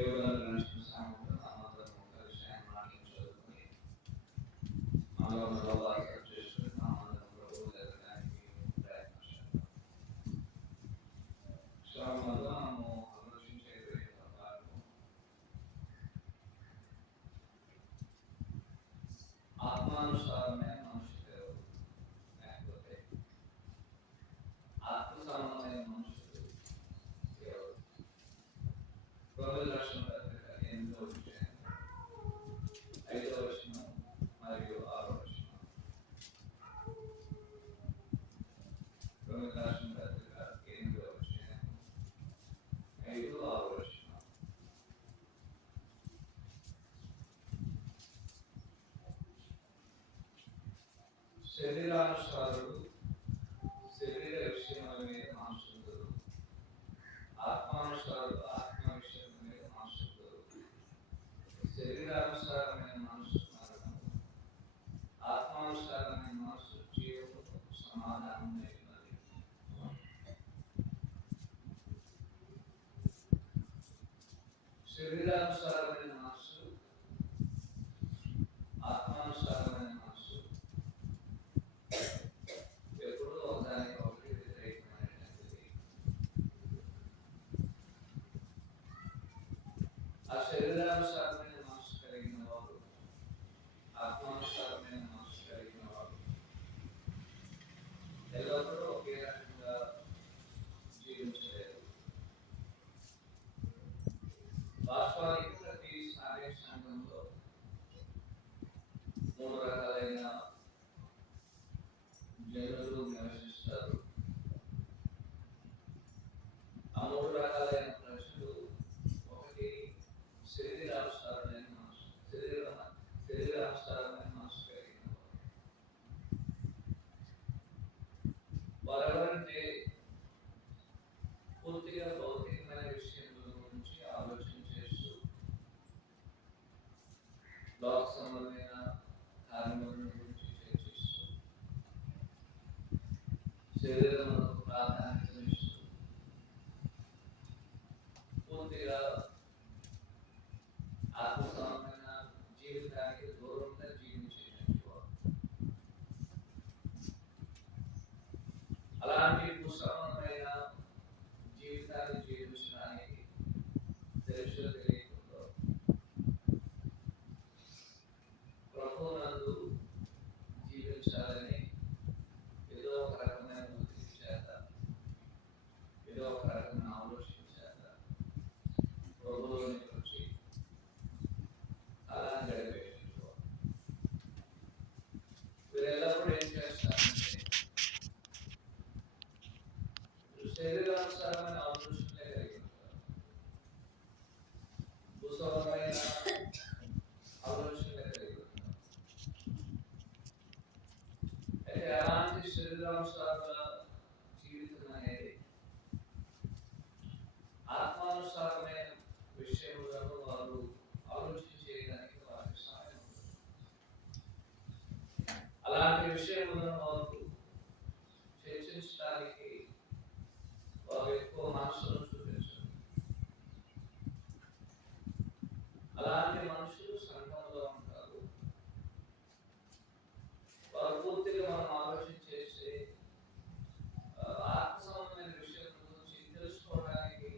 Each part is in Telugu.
దేవుడు నడిచిన సాయంత్రం నామంలో ఒక విషయాన్ని మాట్లాడుకొని మనలో అర్థం చేసుకుని నామంలో ప్రభువు జరగడానికి ప్రయత్నం చేద్దాం. శ్రమలో మనము ఆలోచించే భాగము ఆత్మానుసారమైన మనుషులు ఎవరు, లేకపోతే ఆత్మ సంబంధమైన మనుషులు ఎవరు. రోమిల రాసిన పత్రిక 8వ అధ్యాయం 5వ వచనం మరియు 6వ వచనం. రోమిల రాసిన పత్రిక 8వ అధ్యాయం 5, 6వ వచనం. శరీరానుసారుడు శరీర విషయముల మీద మనసుందరు, ఆత్మానుసారుడు ఆత్మ విషయముల మీద మనసుందరు. శరీరానుసారమైన మనసు మరణము, ఆత్మానుసారమైన మనసు జీవము సమాధానం ఉన్నది. శరీరానుసారమైన మనసు, ఆత్మానుసారమైన మనసు ఎప్పుడూ ఒకదానికి ఒకటి వ్యతిరేకమైనది. ఆ శరీరానుసారమైన మనసు కలిగిన వారు, ఆత్మానుసారమైన మనసు కలిగిన వారు ఎల్లప్పుడూ ఒకే రకంగా జీవించలేరు. వాస్తవానికి ప్రతి స్థానిక సంఘంలో 3 రకాలైన జనులు నివసిస్తారు. ఆ 3 రకాలైన ప్రజలు, ఒకటి శరీరానుసారమైన మనసు, శరీరానుసారమైన మనసు కలిగిన వారు ఎవరంటే పూర్తిగా భౌతికమైన విషయముల గురించి ఆలోచన చేస్తూ లోక సంబంధమైన కార్యముల గురించి చర్చిస్తూ శరీరములకు ప్రాధాన్యతనిస్తూ పూర్తిగా ఆత్మ సంబంధమైన జీవితానికి దూరంగా జీవించేటువంటి వారు. అలాంటి కుసంబంధమైన జీవితాన్ని జీవించడానికి తెలుసు తెలియకుండా ప్రభువునందు జీవించాలని ఏదో ఒక రకమైన ఒత్తిడి చేత, ఏదో ఒక రకమైన ఆలోచన చేత ప్రభువులోనికి వచ్చి అలా గడిపేటప్పుడు వీరెల్లప్పుడూ ఏం చేస్తారంటే శరీరానుసారమైన ఆలోచనలే కలిగి ఉంటారు, భూసమైన ఆలోచనలే కలిగి ఉంటారు. అయితే అలాంటి శరీరానుసార జీవితం అనేది ఆత్మానుసారమైన విషయములను వారు ఆలోచన చేయడానికి వారికి సహాయం ఉంటుంది. అలాంటి విషయములను వారు చర్చించడానికి వారు ఎక్కువ మనసును చూపించరు. అలాంటి మనుషులు సంఘంలో ఉంటారు. వారు పూర్తిగా మనం ఆలోచన చేసి ఆత్మ సంబంధమైన విషయాల గురించి తెలుసుకోవడానికి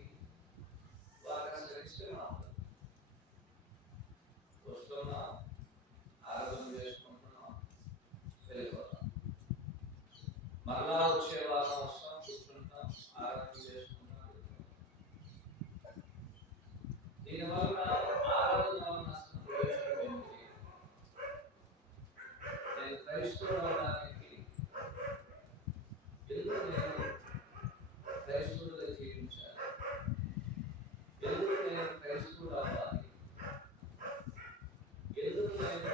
వారికి అసలు ఇష్టంగా ఉంటుంది. వస్తున్నాం, ఆరాధన చేసుకుంటున్నాం, వెళ్ళిపోతాం. మళ్ళా వచ్చే వారం వస్తాం, కూర్చుంటాం, ఆరాధన చేసుకుంటాం. దీనివల్ల ఆరాధన వల్ల నష్టం ప్రయోజనం ఏంటి? నేను క్రైస్తవుడు అవడానికి ఎందుకు నేను క్రైస్తవుడిగా జీవించాలి? ఎందుకు నేను క్రైస్తవుడు అవ్వాలి? ఎందుకు నేను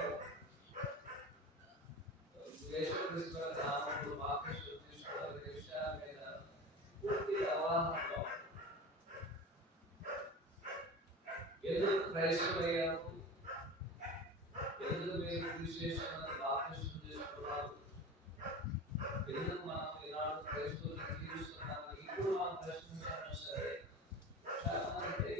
యేసుక్రీస్తు నామములో బాప్తిసం తీసుకోవాలనే విషయాల మీద పూర్తి అవగాహనలో ఎందుకు క్రైస్తవులయ్యారు? ఎందుకు మీరు విశేషమైన బాప్తిసం తీసుకున్నారు? ఎందుకు మనం ఈనాడు క్రైస్తవులు జీవిస్తున్నామని ఇప్పుడు మనం ప్రశ్నించాను. సరే, చాలా మంది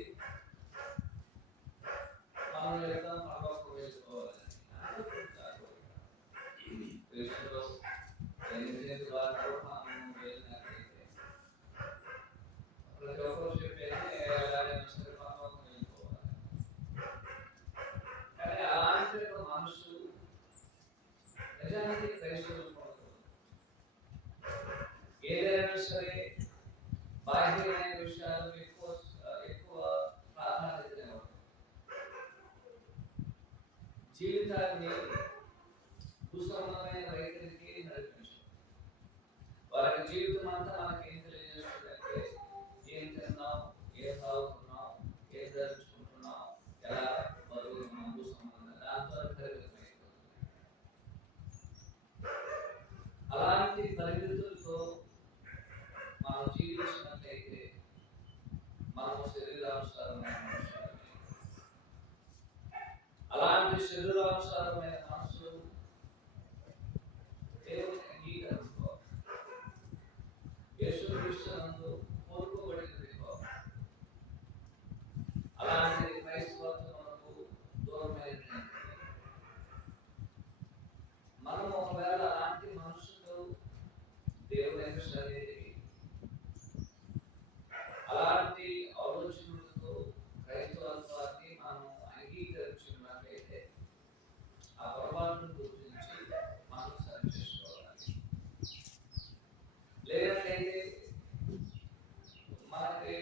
ఎవరైనా సరే బాహ్యమైన విషయాలు ఎక్కువ ప్రాధాన్యత ఇవ్వరు. జీవితాన్ని భూసంబంధమైన వైఖరికి నడిపించు. వారి జీవితం అంతా మనకి ఏం తెలియజేస్తుందంటే ఏం తిన్నాం, ఏం తాగుతున్నాం, ఏం ధరించుకుంటున్నాం, ఎలా బతుకుతున్నాం, భూసంబంధం దాంతో పరిమితమైపోతుంది. అలాంటి పరిమితులతో మనం జీవించినట్లయితే మనము శరీరానుసారమైన మనుషులమే. అలాంటి శరీరానుసారమైన మనసు దేవుని అంగీకరించుకోవాలి. యేసుక్రీస్తునందు కోరుకోబడినది కావాలి. అలాంటి క్రైస్తవత్వమునకు దూరమైనది. మనం ఒకవేళ అలాంటి మనసుతో దేవుని యొక్క సన్నిధికి అలాంటి ఆలోచనలతో క్రైస్తవత్వాన్ని మనం అంగీకరించుకున్నట్లయితే ఆ పొరపాటును గుర్తించి మనం సరి చేసుకోవాలి. లేనట్లయితే మనకి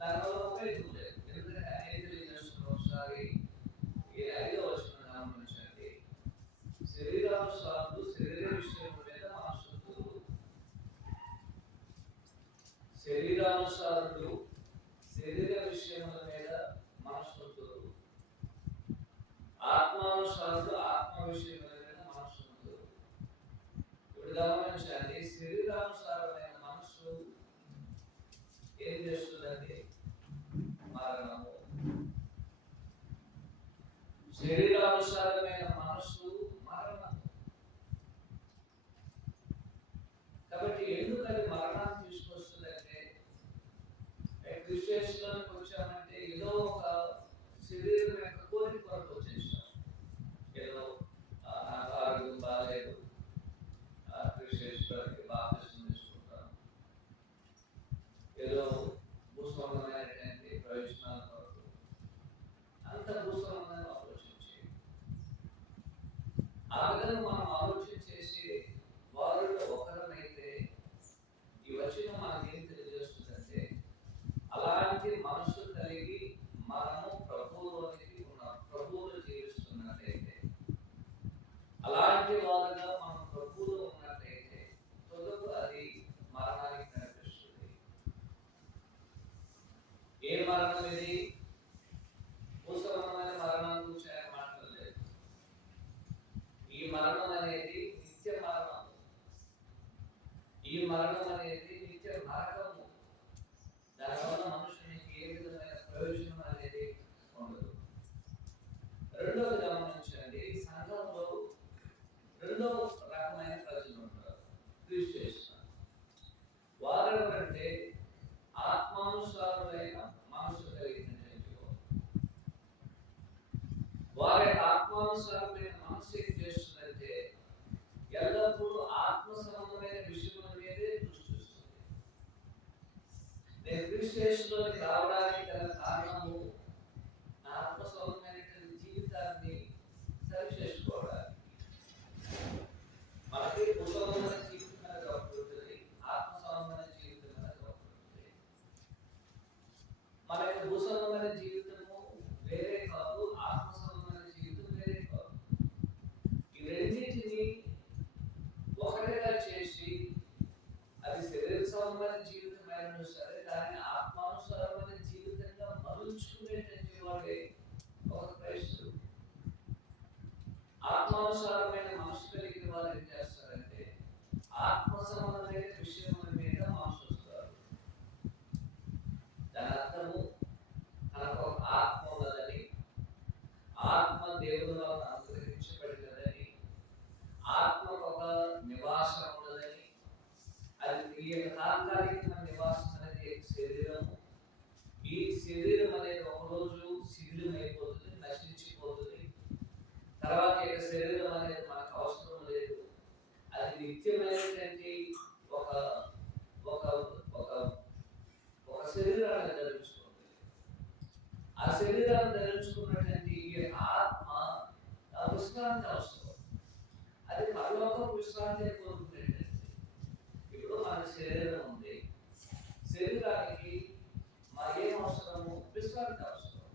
దానివల్ల ఉపయోగం లేదు. ఎందుకంటే ఆయన తెలియజేస్తున్న ఒకసారి ఈ 5వ వచనం గమనించండి. శరీరానుసారులు శరీర విషయం మీద మనసులు, శరీరానుసారులు శరీర విషయముల మీద మనసులు, ఆత్మానుసారులు ఆత్మ విషయముల మీద మనసులు. ఇప్పుడు గమనించండి, శరీరానుసారమైన మనసు ఏం చేస్తుందండి? మరణము. శరీరానుసారమైన మనసు మరణము. కాబట్టి ఎందుకు అది మరణాన్ని తీసుకొస్తుందంటే, క్రిస్టియన్స్లోకి వచ్చామంటే ఏదో ఒక శరీరం యొక్క కోరిక కొరకు వచ్చేసాం. ఏదో నాకు ఆరోగ్యం బాగాలేదు, క్రిస్టియన్స్లోకి బాప్తిస్మం తీసుకుంటాం, ఏదో భూస్వామైనటువంటి ప్రయోజనాల కొరకు అంత భూస్వామైన ఆలోచించి ఆ విధంగా మనం ఆలోచించేసి వారిలో ఒకరమైతే ఈ వచనం మనకేం తెలియజేస్తుందంటే, అలాంటి మనసు కలిగి మనము ప్రభువులోనికి ఉన్నాం, ప్రభువులో జీవిస్తున్నట్లయితే, అలాంటి వారుగా మనం ప్రభువులో ఉన్నట్లయితే తొలుగు అది మరణానికి కనిపిస్తుంది. ఏ మరణం ఇది? భూసంబంధమైన మరణం గురించి ఆయన మాట్లాడలేదు. ఈ మరణం అనేది నిత్య మరణం. ఈ మరణం అనేది నిత్య నరకము. దానివల్ల మనుషునికి ఏ విధమైన ప్రయోజనం అనేది ఉండదు. రెండోది గమనించండి, సంఘంలో రెండో రకమైన ప్రజలు ఉంటారు, క్రిస్టియన్స్. వారెవరంటే ఆత్మానుసారులైన మనసు కలిగినటువంటి వారి ఆత్మానుసారమైన మనసు ఏం చేస్తుందంటే ఎల్లప్పుడూ ఆత్మ సంబంధమైన విషయముల మీదే దృష్టి చూస్తుంది. నేను క్రిస్టియన్స్లోకి రావడానికి గల కారణము నా ఆత్మ సంబంధమైనటువంటి జీవితాన్ని సరి చేసుకోవడానికి. మనకి భూసంబంధమైన జీవితం అనేది ఒకటి, ఆత్మ సంబంధమైన జీవితం అనేది ఒకటి. మన యొక్క భూసంబంధమైన జీవితము వేరే కాదు, ఆత్మ సంబంధమైన జీవితం వేరే కాదు. ఈ రెండింటిని ఒకటిగా చేసి అది శరీర సంబంధమైన జీవితం అయినా సరే దాన్ని ఆత్మానుసారమైన జీవితంగా మలుచుకునేటువంటి వాడే ఒక క్రైస్తవుడు. ఆత్మానుసారమైన మనసు కలిగిన వారు ఏం చేస్తారంటే ఆత్మ సంబంధమైన విషయముల మీద మనసు వస్తారు. దాని అర్థము తనకు ఒక ఆత్మ ఉన్నదని, ఆత్మ దేవుని వలన అనుగ్రహించబడినదని, ఆత్మకు ఒక నివాసం ఉన్నదని, అది తాత్కాలికమైన నివాసం అనేది శరీరము. ఈ శరీరం అనేది ఒకరోజు శిథిలం అయిపోతుంది, నశించిపోతుంది. తర్వాత యొక్క శరీరం అనేది మనకు అవసరం లేదు. అది నిత్యమైనటువంటి ఒక ఒక ఒక ఒక శరీరాన్ని ధరించుకుంది. ఆ శరీరాన్ని ధరించుకున్నటువంటి ఈ ఆత్మ విశ్రాంతి అవసరం. అది పరలోక విశ్రాంతి కోరుకునేటువంటి. ఇప్పుడు మన శరీరం ఉంది, శరీరానికి మా ఏం అవసరము? విశ్రాంతి అవసరం.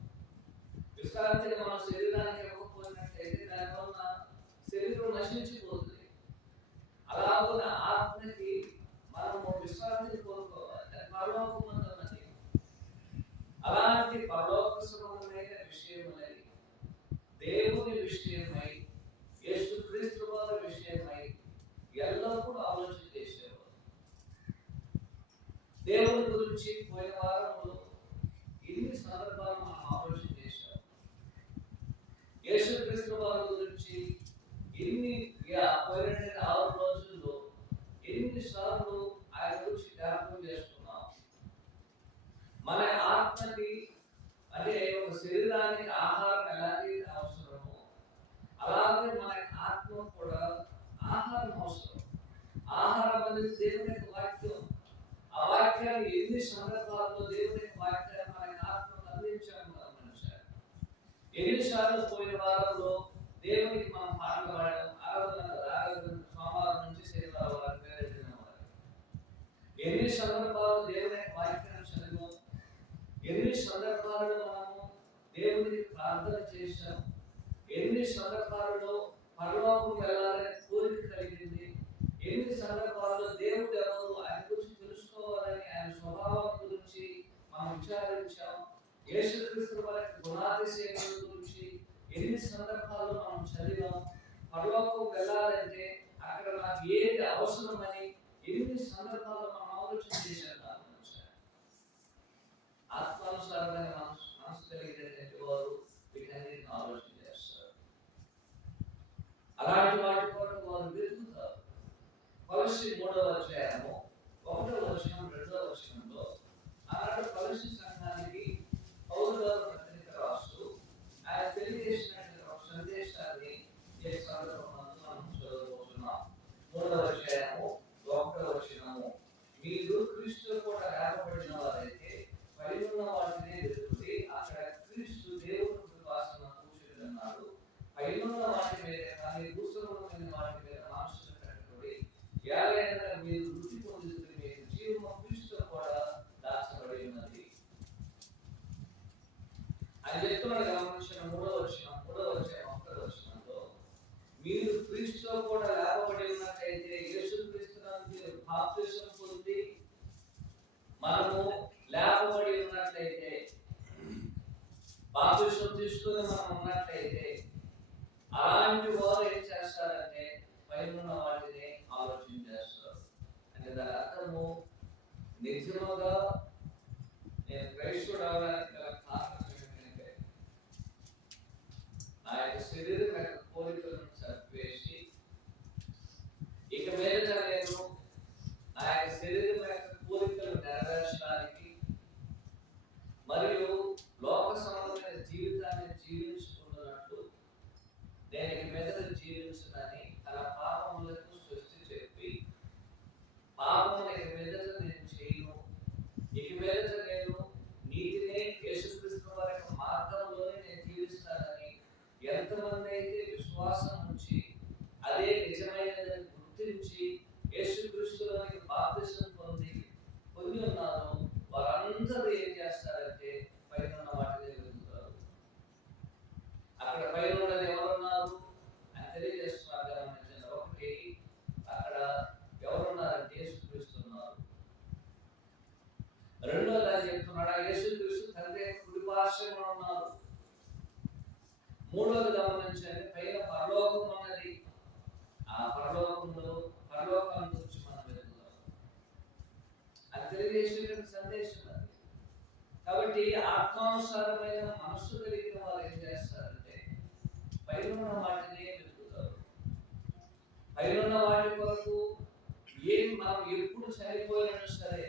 విశ్రాంతిని మన శరీరానికి ఇవ్వకపోయినట్లయితే దానివల్ల శరీరం నశించిపోతుంది. అలాగే ఆత్మకి మనము విశ్రాంతిని కోరుకోవాలి. అది పరలోకమందున్నది. అలాంటి పరలోక సంబంధమైన విషయములై, దేవుని విషయమై, యేసుక్రీస్తు వారి విషయమై ఎల్లప్పుడూ ఆలోచన చేసేవారు. దేవుని గురించి పోయిన వారంలో ఇన్ని సందర్భాలు మనం ఆలోచన చేశాం. యేసుక్రీస్తు వారి గురించి ఇన్ని పోయిన 6 రోజుల్లో ఎన్నిసార్లు ఆయన గురించి జ్ఞాపకం చేసుకున్నాం. మన ఆత్మకి అంటే ఒక శరీరానికి ఆహారం ఎలాగైతే అవసరమో అలాగే మన ఆత్మ కూడా ఆహారం అవసరం. ఆహారం అనేది దేవుని యొక్క వాక్యం. ఆ వాక్యాన్ని ఎన్ని సందర్భాల్లో దేవుని యొక్క వాక్యాన్ని మన ఆత్మకు అందించాము మనం మనుషులు. ఎన్నిసార్లు పోయిన వారంలో దేవునికి మనం పాటలు పాడడం, ఆరాధన సోమవారం నుంచి శనివారం వరకు వెళ్ళిన వారు. ఎన్ని సందర్భాలు దేవుని యొక్క వాక్యాన్ని చదివాం, ఎన్ని సందర్భాలలో మనము దేవునికి ప్రార్థన చేశాం, ఎన్ని సందర్భాలలో పరలోకం వెళ్ళాలనే కోరిక కలిగింది, ఎన్ని సందర్భాల్లో దేవుడు ఎవరు, ఆయన గురించి తెలుసుకోవాలని, ఆయన స్వభావం గురించి మనం విచారించాం. యేసుక్రీస్తు వారి గుణాతిశయముల గురించి ఎన్ని సందర్భాల్లో మనం చదివాం. పరలోకం వెళ్ళాలంటే అక్కడ నాకు ఏది అవసరమని ఎన్ని సందర్భాల్లో మనం ఆలోచన చేశాం. ఆత్మానుసారమైన మనసు కలిగినటువంటి వారు వీటన్నిటిని ఆలోచన చేస్తారు. అలాంటి వాటి కొరకు వారు వెతుకుతారు. కొలస్సీ 3వ అధ్యాయము 1వ వచనం 2వ వచనంలో ఆనాడు కొలస్సీ సంఘానికి పౌలు గారు పత్రిక రాస్తూ ఆయన తెలియజేసినటువంటి ఒక సందేశాన్ని ఈ సందర్భంలో మనం చదువుతున్నాం. 3వ అధ్యాయము 1వ వచనము, మీరు క్రీస్తు కూడా లేపబడిన వారైతే పైనున్న వాటినే వెతుకుడి, అక్కడ క్రీస్తు దేవుని కృపాసన కూర్చుని ఉన్నాడు. పైనున్న వాటి మీద కానీ భూసంబంధమైన వాటి మీద మనస్సు పెట్టండి. ఏలైనా మీరు వృద్ధి పొందుతుంది, మీకు జీవము క్రీస్తు కూడా దాచబడి ఉన్నది అని చెప్తున్నాడు. గమనించిన 3వ వచనం 1వ వచనంలో మీరు క్రీస్తు కూడా లేపబడి ఉన్నట్లయితే యేసుక్రీస్తునందు మీరు బాప్తిసం పొంది మనము లేపబడి ఉన్నట్లయితే, బాప్తిసం తీసుకుని మనం ఉన్నట్లయితే అలాంటి వారు ఏం చేస్తారంటే పైన వాటిని ఆలోచన చేస్తారు. అంటే దాని అర్థము నిజముగా నేను క్రైస్తవుడు అవడానికి గల కారణం ఏంటంటే నా యొక్క శరీరం యొక్క కోరికలను చంపేసి ఇక మీదట నేను నా యొక్క శరీరం యొక్క కోరికలు నెరవేర్చడానికి మరియు లోక సంబంధమైన జీవితాన్ని జీవించుకున్నట్లు నేను ఇక మీదట జీవించదని తన పాపములకు స్వస్తి చెప్పి, పాపమును ఇక మీదట నేను చేయను, ఇక మీదట నేను నీతినే యేసుక్రీస్తు వారి యొక్క మార్గంలోనే నేను జీవిస్తానని ఎంతమంది అయితే విశ్వాసం ఉంచి అదే నిజమైనదని గుర్తించి యేసుక్రీస్తులోనికి బాప్తిసం పొంది ఉన్నారో వారందరూ ఏం చేస్తారంటే పైన ఉన్న వాటిని వెతుకుతారు. అక్కడ పైన ఉన్నది ఎవరున్నారు అని తెలియజేస్తున్నారు. గమనించండి. ఒకటి అక్కడ ఎవరున్నారంటే యేసుక్రీస్తున్నారు. రెండోది అని చెప్తున్నాడు, యేసుక్రీస్తు తండ్రి కుడి పార్శ్వమున ఉన్నారు. మూడోది గమనించండి, పైన పరలోకం ఉన్నది. ఆ పరలోకంలో పరలోకం గురించి మనం వెతుకుతాం. అది తెలియజేసేటువంటి సందేశం అది. కాబట్టి ఆత్మానుసారమైన మనస్సు కలిగిన వారు ఏం చేస్తారంటే పైన వాటిని వెతుకుతారు. పైన వాటి కొరకు ఏం మనం ఎప్పుడు చనిపోయినా సరే,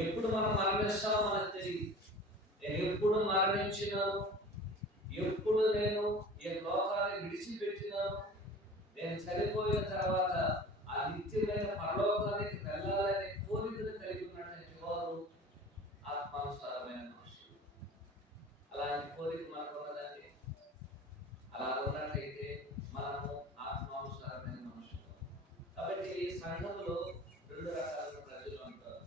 ఎప్పుడు మనం మరణిస్తామో మనకు తెలియదు. నేను ఎప్పుడు మరణించినాను, ఎప్పుడు నేను ఈ లోకాన్ని విడిచిపెట్టినాను, నేను చనిపోయిన తర్వాత ఆ నిత్యమైన పరలోకానికి వెళ్ళాలనే కోరికను కలిగి ఉన్నటువంటి వారు ఆత్మానుసారమైన మనుషులు. అలాంటి కోరిక మనకు ఉన్నదండి. అలా ఉన్నట్లయితే మనము ఆత్మానుసారమైన మనుషులు. కాబట్టి సంఘంలో 2 రకాల ప్రజలు ఉంటారు.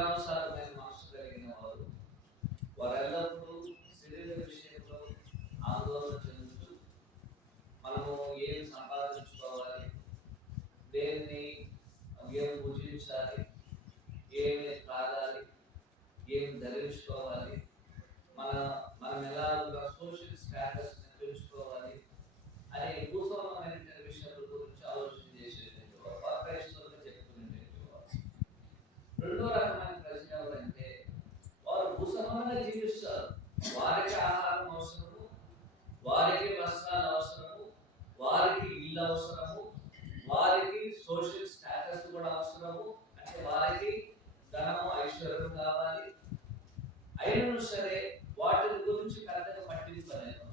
శరీరానుసారమైన మనసు కలిగిన వారు వారెల్లప్పుడూ శరీర విషయంలో ఆందోళన చెందుతూ మనము ఏమి సంపాదించుకోవాలి, దేన్ని ఏం పూజించాలి, ఏమి త్రాగాలి, ఏం ధరించుకోవాలి, మనం ఎలాగా సోషల్ స్టేటస్ పెంచుకోవాలి అనే భూస్వరమైన విషయాల గురించి ఆలోచన చేసేటువంటి వారు క్రైస్తవులు చెప్తున్నటువంటి వారు. రెండో రకమైన ప్రజలు ఎవరంటే వారు భూసమంగా జీవిస్తారు. వారికి ఆహారం అవసరము, వారికి వస్త్రాలు అవసరము, వారికి ఇల్లు అవసరము, వారికి సోషల్ స్టేటస్ కూడా అవసరము. అంటే వారికి ధనము ఐశ్వర్యం కావాలి. అయినను సరే వాటి గురించి పెద్దగా పట్టించుకోలేదు.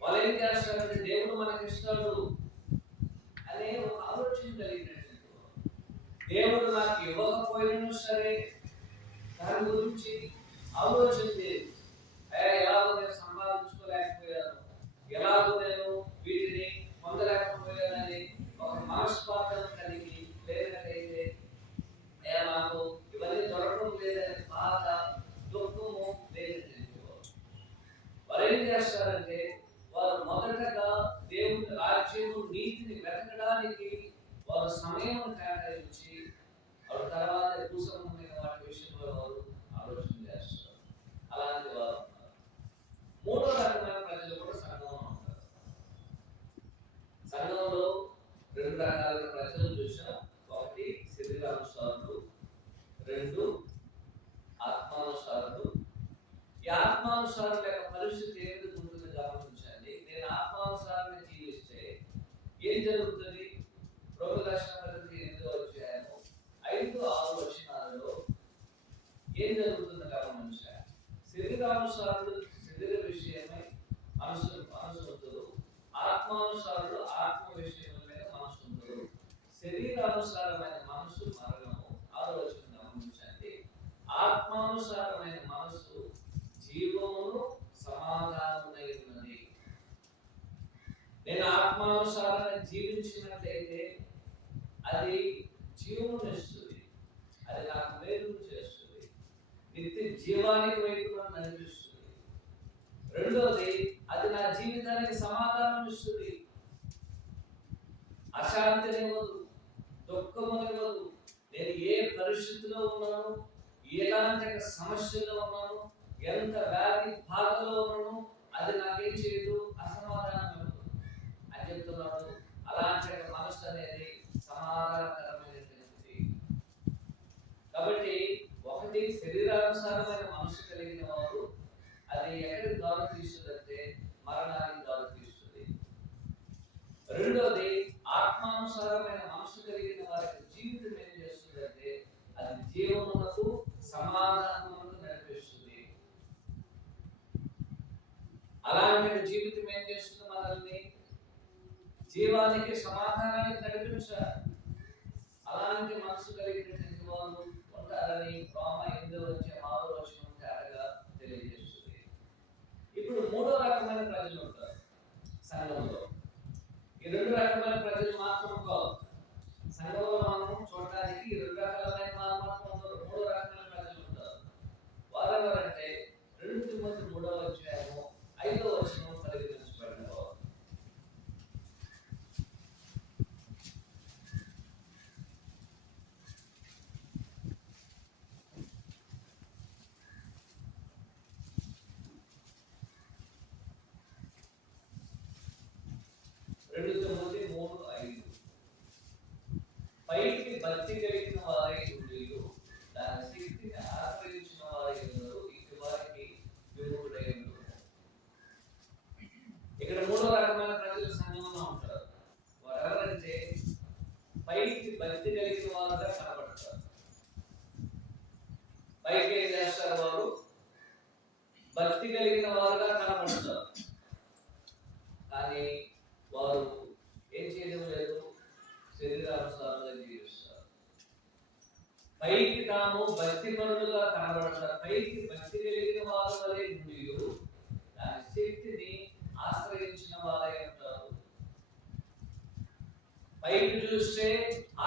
వాళ్ళు ఏం చేస్తారంటే దేవుడు మనకి ఇస్తాడు అనే ఒక ఆలోచన కలిగినట్టు. దేవుడు నాకు ఇవ్వకపోయినా సరే దాని గురించి ఆలోచన లేదు. ఎలాగో నేను సంపాదించుకోలేకపోయాను, ఎలాగో నేను వీటిని పొందలేకపోయానని ఒక మనస్పాతం కలిగి లేనట్లయితే నాకు ఇవన్నీ దొరకడం లేదని బాధ దుఃఖము లేనట్లయితే వారు ఏం చేస్తారంటే వారు మొదటగా దేవుని రాజ్యము నీతిని వెతకడానికి వారు సమయం కేటాయించి వారు తర్వాత భూసంబంధమైన వాటి విషయంలో వారు ఆలోచన చేస్తారు. అలాంటి వారు ఉన్నారు. మూడో రకమైన ప్రజలు కూడా సంఘంలో ఉంటారు. సంఘంలో రెండు రకాల ప్రజలు చూసాం. ఒకటి శరీరానుసారులు, రెండు ఆత్మానుసారులు. ఈ ఆత్మానుసారుల యొక్క పరిస్థితి ఏ విధంగా ఉంటుందో గమనించండి. నేను ఆత్మానుసారంగా జీవిస్తే ఏం జరుగుతుంది? రోగదర్శనం 8వ అధ్యాయము 5-6 వచనాలలో ఏం జరుగుతుందో గమనించాలి. శరీరానుసారులు శరీర విషయమై మనసుంతులు, ఆత్మానుసారులు ఆత్మ విషయమైన మనసుంతులు. శరీరానుసారమైన మనసు మరణము. 6వ వచనం గమనించండి. ఆత్మానుసారమైన మనసు జీవమును సమాధానమునై ఉన్నది. నేను ఆత్మానుసారంగా జీవించినట్లయితే అది జీవమును ఇస్తుంది, అది నాకు మేలు చేస్తుంది, నిత్య జీవానికి వైపు నడిపిస్తుంది. రెండోది, అది నా జీవితానికి సమాధానం ఇస్తుంది, అశాంతినివ్వదు, దుఃఖమునివ్వదు. నేను ఏ పరిస్థితిలో ఉన్నాను, ఎలాంటి సమస్యలో ఉన్నాను, ఎంత వ్యాధి బాధలో ఉన్నాను, అది నాకేం చేయదు, అసమాధానం ఇవ్వదు అని చెప్తున్నాడు. అలాంటి మనసు అనేది సమాధానకరమైనటువంటిది. కాబట్టి ఒకటి శరీరానుసారమైన మనసు కలిగిన వారు అది ఎక్కడికి దారి తీస్తుందంటే మరణానికి దారి తీస్తుంది. రెండోది, ఆత్మానుసారమైన మనసు కలిగిన వారికి జీవితం ఏం చేస్తుందంటే అది జీవమునకు సమాధానమునకు నడిపిస్తుంది. అలాంటి జీవితం ఏం చేస్తుంది? మనల్ని జీవానికి సమాధానానికి నడిపించాలి. అలాంటి మనసు కలిగినటువంటి వారు ఉంటారని రోమ 8వ అధ్యాయం 6వ వచనం తేటగా తెలియజేస్తుంది. ఇప్పుడు మూడో రకమైన ప్రజలు ఉంటారు సంఘంలో. ఈ రెండు రకమైన ప్రజలు మాత్రం కాదు. సంఘంలో మనం చూడడానికి ఈ రెండు రకాలైన వారు మాత్రం ఉంటారు. మూడో రకమైన ప్రజలు ఉంటారు. వారు ఎవరంటే 2 తిమోతి 3వ అధ్యాయము 5వ వచనం పరిగణించబడిన వారు. పైకి భక్తి కలిగిన వారై ఉండి దాని శక్తిని ఆశ్రయించిన వారై ఉన్నారు, ఇటు వారికి విముఖుడై ఉన్నారు. ఇక్కడ మూడో రకమైన ప్రజలు సంఘంలో ఉంటారు. వారు ఎవరంటే పైకి భక్తి కలిగిన వారుగా కనబడతారు. పైకి ఏం చేస్తారు? వారు భక్తి కలిగిన వారుగా కనబడతారు, కానీ వారు ఏం చేయడం లేదు, శరీరానుసారంగా జీవిస్తారు. పైకి తాము భక్తి పరులుగా కనబడతారు. పైకి భక్తి కలిగిన వారు వలె ఉండి దాని శక్తిని ఆశ్రయించిన వారై ఉంటారు. పైకి చూస్తే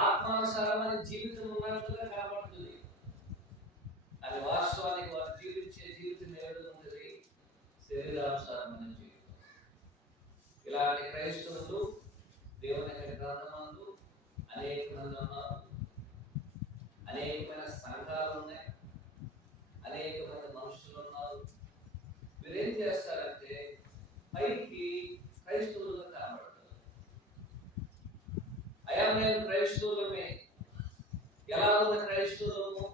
ఆత్మానుసారమైన జీవితం ఉన్నట్లుగా కనబడుతుంది, కానీ వాస్తవానికి వారు జీవించే జీవితం ఏ విధంగా ఉంటుంది? శరీరానుసారమైన జీవితం. ఇలాంటి క్రైస్తవులు దేవుని యొక్క గ్రంథమందు అనేక మంది ఉన్నారు, అనేకమైన సంఘాలు ఉన్నాయి, అనేక మంది మనుషులు ఉన్నారు. వీరేం చేస్తారంటే పైకి క్రైస్తవులుగా కనబడతారు. అయా మేము క్రైస్తవులమే. ఎలా ఉన్న క్రైస్తవులము?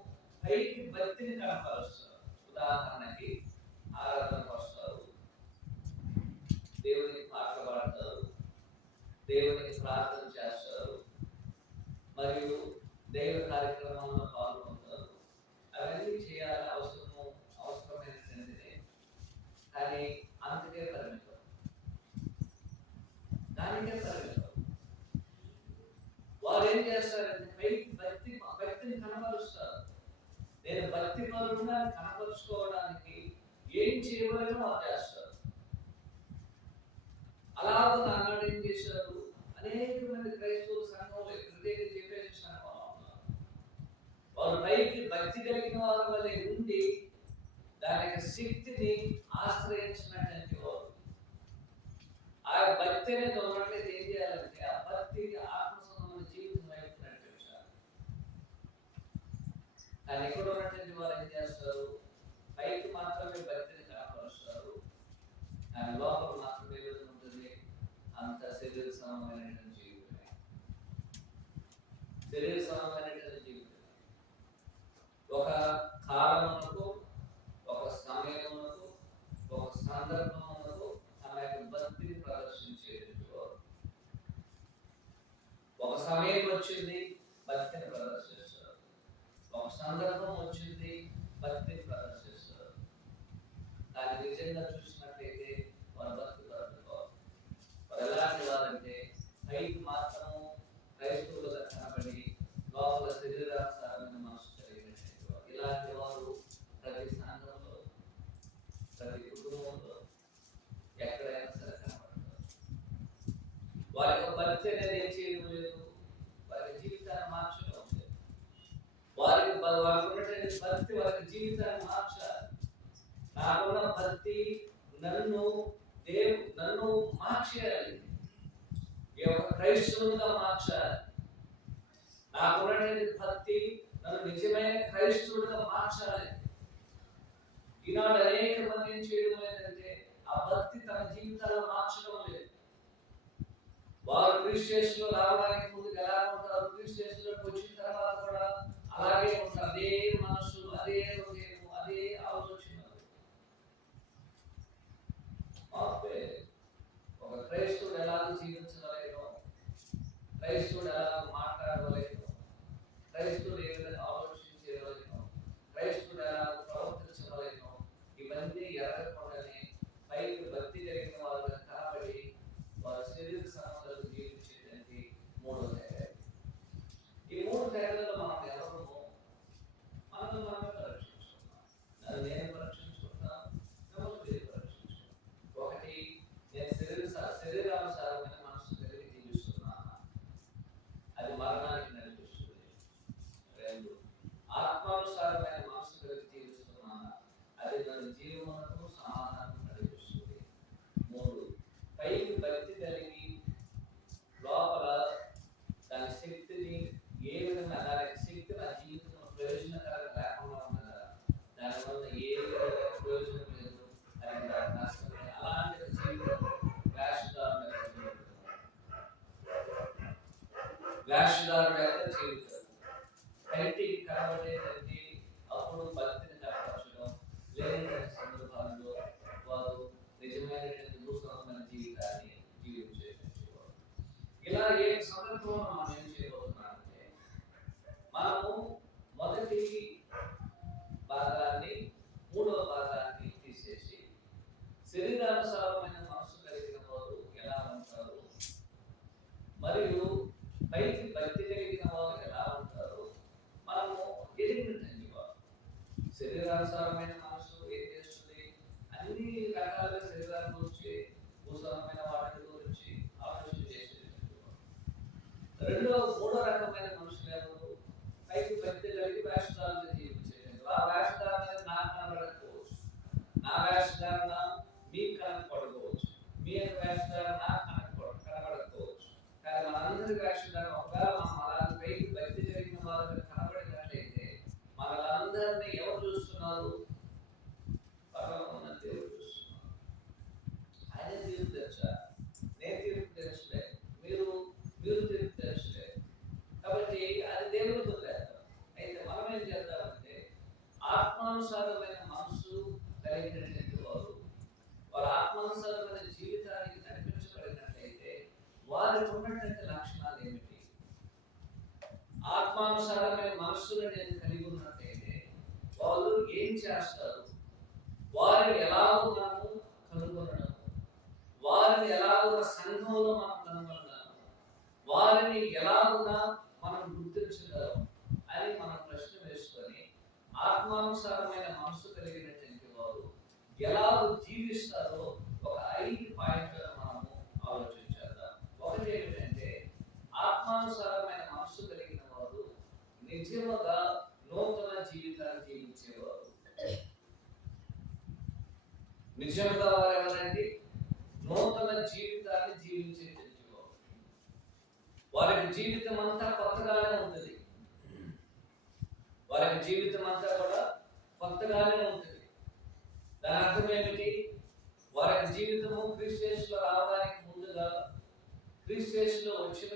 పైకి భక్తిని కనపరుస్తారు. ఉదాహరణకి ఆరాధనకు వస్తారు, దేవునికి పాటలు పాడతారు, దేవునికి ప్రార్థన చేస్తారు, మరియు దైవ కార్యక్రమాల్లో పాల్గొంటారు. అవన్నీ చేయాలి, అవసరమైనటువంటిదే. కానీ అంతకే పరిమితం, దానికే పరిమితం. వారు ఏం చేస్తారంటే పైకి భక్తిని కనపరుస్తారు. నేను భక్తి పరుడుగా కనపరుచుకోవడానికి ఏం చేయవలేమో వారు చేస్తారు. అలాగే నానాడు ఏం చేశారు? అనేక మంది క్రైస్తవుల సంఘంలో ప్రత్యేకించి చెప్పేసి సంఘంలో ఉన్నారు. వారు పైకి భక్తి కలిగిన వారి వల్ల ఉండి దానికి శక్తిని ఆశ్రయించినటువంటి వారు. ఆ భక్తి అనేది ఉన్నట్లయితే ఏం చేయాలంటే ఆ భక్తికి ఆత్మసంబంధమైన జీవితం వైపు నడిపించాలి. కానీ ఎక్కడ ఉన్నటువంటి వారు ఏం చేస్తారు? పైకి మాత్రమే భక్తిని కనపరుస్తారు, కానీ లోపల మాత్రమే ఉంటుంది అంత శరీర సమమైనటువంటి జీవితమే. శరీర సమమైనటువంటి జీవితం. ఒక కాలమునకు, ఒక సమయమునకు, ఒక సందర్భమునకు తమ యొక్క భక్తిని ప్రదర్శించేవారు. ఒక సమయం వచ్చింది, భక్తిని ప్రదర్శిస్తారు. ఒక సందర్భం వచ్చింది, భక్తిని ప్రదర్శిస్తారు. కానీ నిజంగా చూసినట్లయితే వారు భక్తి పరులు. వారు ఎలాంటి వారంటే పైకి మాత్రము క్రైస్తవులుగా కనబడి లోపల శరీరానుసారమైన మనసు కలిగినటువంటి వారు. ఇలాంటి వారు ప్రతి సంఘంలో, ప్రతి కుటుంబంలో ఎక్కడైనా సరే కనబడతారు. వారి యొక్క భక్తి అనేది ఏం చేయడం లేదు, వారి జీవితాన్ని మార్చడం లేదు. వారికి ఉన్నటువంటి భక్తి వారి జీవితాన్ని మార్చాలి. నాకున్న భక్తి నన్ను మార్చేయాలి, ఈ యొక్క క్రైస్తవునిగా మార్చాలి. నాకున్నటువంటి భక్తి నన్ను నిజమైన క్రైస్తవుడిగా మార్చాలి. ఈనాడు అనేక మంది ఏం చేయడం లేదంటే ఆ భక్తి తన జీవితాల్లో మార్చడం లేదు. వారు క్రిస్టియన్స్లో రావడానికి ముందు ఎలా ఉంటారు, క్రిస్టియన్స్లోకి వచ్చిన తర్వాత కూడా అలాగే ఉంటారు. అదే మనసు, అదే హృదయం, అదే ఆలోచన. ఒక క్రైస్తవుడు ఎలా జీవించగలేను, క్రైస్తవుడు ఎలా మాట్లాడగలేను, క్రైస్తవుడు ఏ విధంగా ఆలోచించగలేను, క్రైస్తవుడు ఎలా ప్రవర్తించగలేను, ఇవన్నీ ఎరగకుండానే పైకి భక్తి కలిగిన వారుగా కనబడి వారి శరీర సంబంధాలు జీవించేటువంటి మూడో తేడాలు. ఈ మూడు తేడాలలో మనం ఎవరము మనమే పరీక్షించుకున్నాం. నేను పరీక్షించుకుంటాను, మీరు పరీక్షించుకుంటాం. ఒకటి, నేను శరీరానుసారమైన మనసు కలిగి జీవిస్తున్నాను, అది మరణానికి నడిపిస్తుంది. రెండు, ఆత్మానుసారమైన మనసు కలిగి జీవిస్తున్నాను, అది నన్ను జీవనకు సమాధానం నడిపిస్తుంది. మూడు, పైకి భక్తి కలిగి లోపల దాని శక్తిని ఏ విధంగా, దాని శక్తి నా జీవితంలో ప్రయోజనకరంగా లేకుండా ఉన్నదా, దానివల్ల ఏ విధంగా ప్రయోజనం లేదు, అది నష్టమే. అలాంటి జీవితం వేషధారుల యొక్క జీవితం. కంటికి కనబడేటువంటి అప్పుడు భక్తిని కనపరచడం లేని సందర్భాల్లో వారు నిజమైనటువంటి దూషణమైన జీవితాన్ని జీవించేటువంటి వారు. ఇలా ఏ సందర్భంలో మనం ఏం చేయబోతున్నామంటే, మనము మొదటి భాగాన్ని, మూడవ భాగాన్ని తీసేసి శరీరానుసారమైన మనసు కలిగిన వారు ఎలా ఉంటారు, మరియు పైకి భక్తి కలిగిన వారు ఎలా ఉంటారు మనము ఎదిగినటువంటి వారు. శరీరానుసారమైన మనసు ఏం చేస్తుంది? అన్ని రకాలుగా శరీరాన్ని గురించి, భూసారమైన వాటి గురించి ఆలోచన చేసేటువంటి వారు. మూడో రకమైన మనుషులు ఎవరు? పైకి భక్తి కలిగి వేషధారులు జీవించేటువంటి. ఆ వేషధారణ నా వేషధారణ మీకు కనపడకపోవచ్చు, మీ యొక్క వేషధారణ నాకు కనపడకపోవచ్చు. కానీ మనందరి వేషధారణ ఒకవేళ మనం అలాంటి పైకి భక్తి జరిగిన వాళ్ళకి కనబడినట్లయితే మనలందరినీ ఎవరు చూస్తున్నారు? పరలోకమున్న దేవుడు చూస్తున్నారు. ఆయన తీర్పు తెచ్చారు. నేను తీర్పు తెచ్చలే, మీరు తీర్పు తెచ్చలే. కాబట్టి అది దేవుడికి వదిలేద్దాం. అయితే మనం ఏం చేద్దామంటే ఆత్మానుసారమైన మనసు కలిగినటువంటి వారు ఆత్మానుసారమైన జీవితానికి నడిపించబడినట్లయితే వారికి ఉన్నటువంటి లక్షణాలు ఏమిటి? ఆత్మానుసారమైన మనస్సును నేను కలిగి ఉన్నట్లయితే వాళ్ళు ఏం చేస్తారు? వారిని ఎలాగో మనము కనుగొనడం, వారిని ఎలాగో సంఘంలో మనం కనుగొనడం, వారిని ఎలాగున్నా మనం గుర్తించగలం అని మనం ప్రశ్న వేసుకొని ఆత్మానుసారమైన మనసు కలిగినటువంటి వారు ఎలాగో జీవిస్తారో ఒక 5 పాయింట్లను మనము ఆలోచించేద్దాం. ఒకటి ఏమిటంటే ఆత్మానుసారమైన మనసు కలిగిన వారు నిజముగా నూతన జీవితాన్ని జీవించేవారు. నిజంగా వారు ఎవరండి? నూతన జీవితాన్ని జీవించేటువంటి వారు. వారికి జీవితం అంతా కొత్తగానే ఉంటుంది. వారికి జీవితం అంతా కూడా కొత్తగానే ఉంటుంది. దాని అర్థం ఏమిటి? వారికి జీవితము క్రీస్తు యేసులో రావడానికి ముందుగా, క్రీస్తు యేసులో వచ్చిన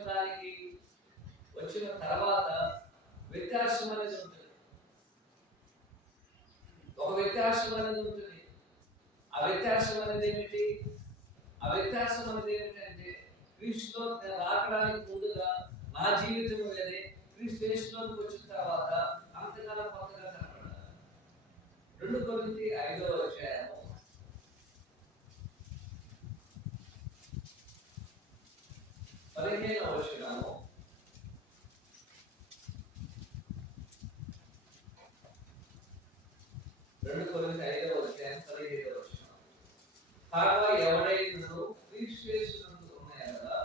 తర్వాత వ్యత్యాసం అనేది ఉంటుంది. ఒక వ్యత్యాసం అనేది ఉంటుంది. ఆ వ్యత్యాసం అనేది ఏమిటి? ఆ వ్యత్యాసం అనేది ఏమిటంటే క్రీస్తులో రాకడానికి ముందుగా నా జీవితం వేరే, క్రీస్తు యేసులోకి వచ్చిన తర్వాత అంతకాలం కొత్తగా కనపడాలి. 2 కొరింథీ 5వ అధ్యాయము 15వ వచనము. 2 కొరింథీ 5వ అధ్యాయం 15వ వచనం. కాగా ఎవడైనను క్రీస్తు యేసునందు ఉన్నాయనగా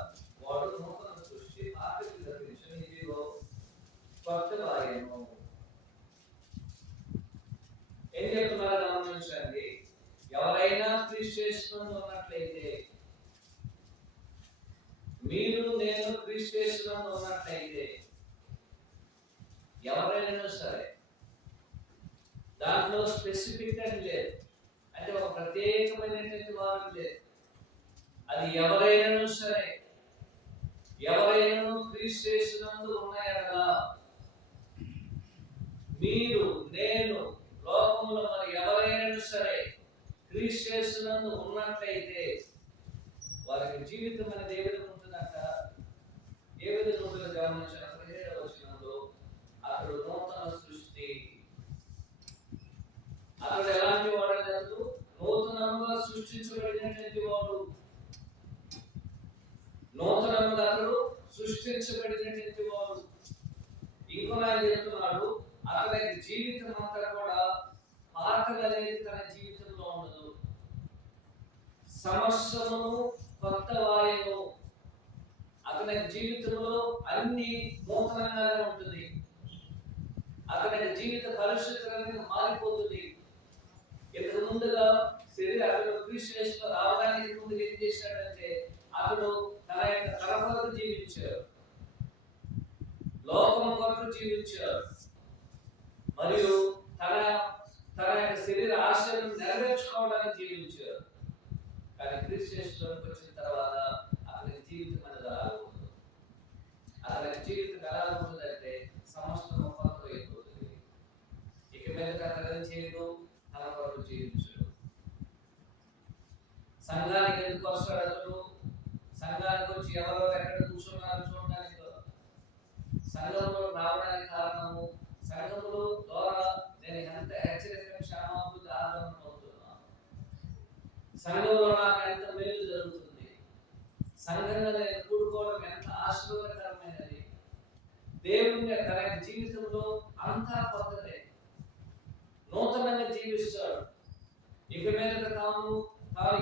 వాడు నూతన సృష్టి, పాతవి గతించెను, ఇదిగో కొత్తవాయెను. ఏం చెప్తున్నారో గమనించండి. ఎవరైనా క్రీస్తు యేసునందు ఉన్నట్లయితే, మీరు నేను క్రీస్తు యేసునందు ఉన్నట్లయితే, ఎవరైనా సరే, దాంట్లో స్పెసిఫిక్ అని లేదు, అంటే ఒక ప్రత్యేకమైనటువంటి వారు లేదు. అది ఎవరైనా సరే, ఎవరైనా క్రీస్తు యేసునందు ఉన్నాయనగా, మీరు నేను లోకంలో మరి ఎవరైనా సరే క్రీస్తు యేసునందు ఉన్నట్లయితే వారికి జీవితం అనేది ఏ విధంగా ఉంటుందంట? ఏ విధంగా ఉంటుందో గమనించాలి. 17వ వచనంలో అతడు నూతన సృష్టి. అతడు ఎలాంటి వాడు? నూతనంగా సృష్టించబడినటువంటి వాడు. నూతనంగా అతడు సృష్టించబడినటువంటి వాడు. ఇంకో ఆయన చెప్తున్నాడు, అతని జీవితం అంతా కూడా పాతగా అనేది తన జీవితంలో ఉండదు. సమస్తము కొత్త వాయువు. అతని జీవితంలో అన్ని నూతనంగానే ఉంటుంది. అతని జీవిత పరిస్థితులన్నీ మారిపోతుంది. ఇంతకు ముందుగా అతను క్రీస్తు యేసులో రావడానికి ముందు ఏం చేశాడంటే అతడు తన కొరకు జీవించాడు, లోకం కొరకు జీవించాడు, మరియు తన యొక్క శరీర ఆశలను నెరవేర్చుకోవడానికి జీవించాడు. కానీ క్రీస్తు యేసులోకి వచ్చిన తర్వాత అతని జీవితం అనేది ఎలా ఉంటుంది? అతని జీవితం ఎలా ఉంటుందంటే సమస్తము కొత్త అయిపోతుంది. ఇక మీద అతను చేయడు, తన కొరకు జీవించడు. సంఘానికి ఎందుకు వస్తాడు అతడు? సంఘానికి వచ్చి ఎవరో ఎక్కడ కూర్చున్నారు చూడడానికి. సంఘంలో రావడానికి కారణము సంఘములో ద్వారా నేను ఎంత హెచ్చరిక క్షేమాభివృద్ధి ఆదరణ అవుతున్నాను. సంఘంలో నాకు ఎంత మేలు జరుగుతుంది. సంఘంలో నేను కూడుకోవడం ఎంత ఆశీర్వాదకరమైనది. దేవుని తన జీవితంలో అంతా కొత్తదే, నూతనంగా జీవిస్తాడు. ఇక మీద తాను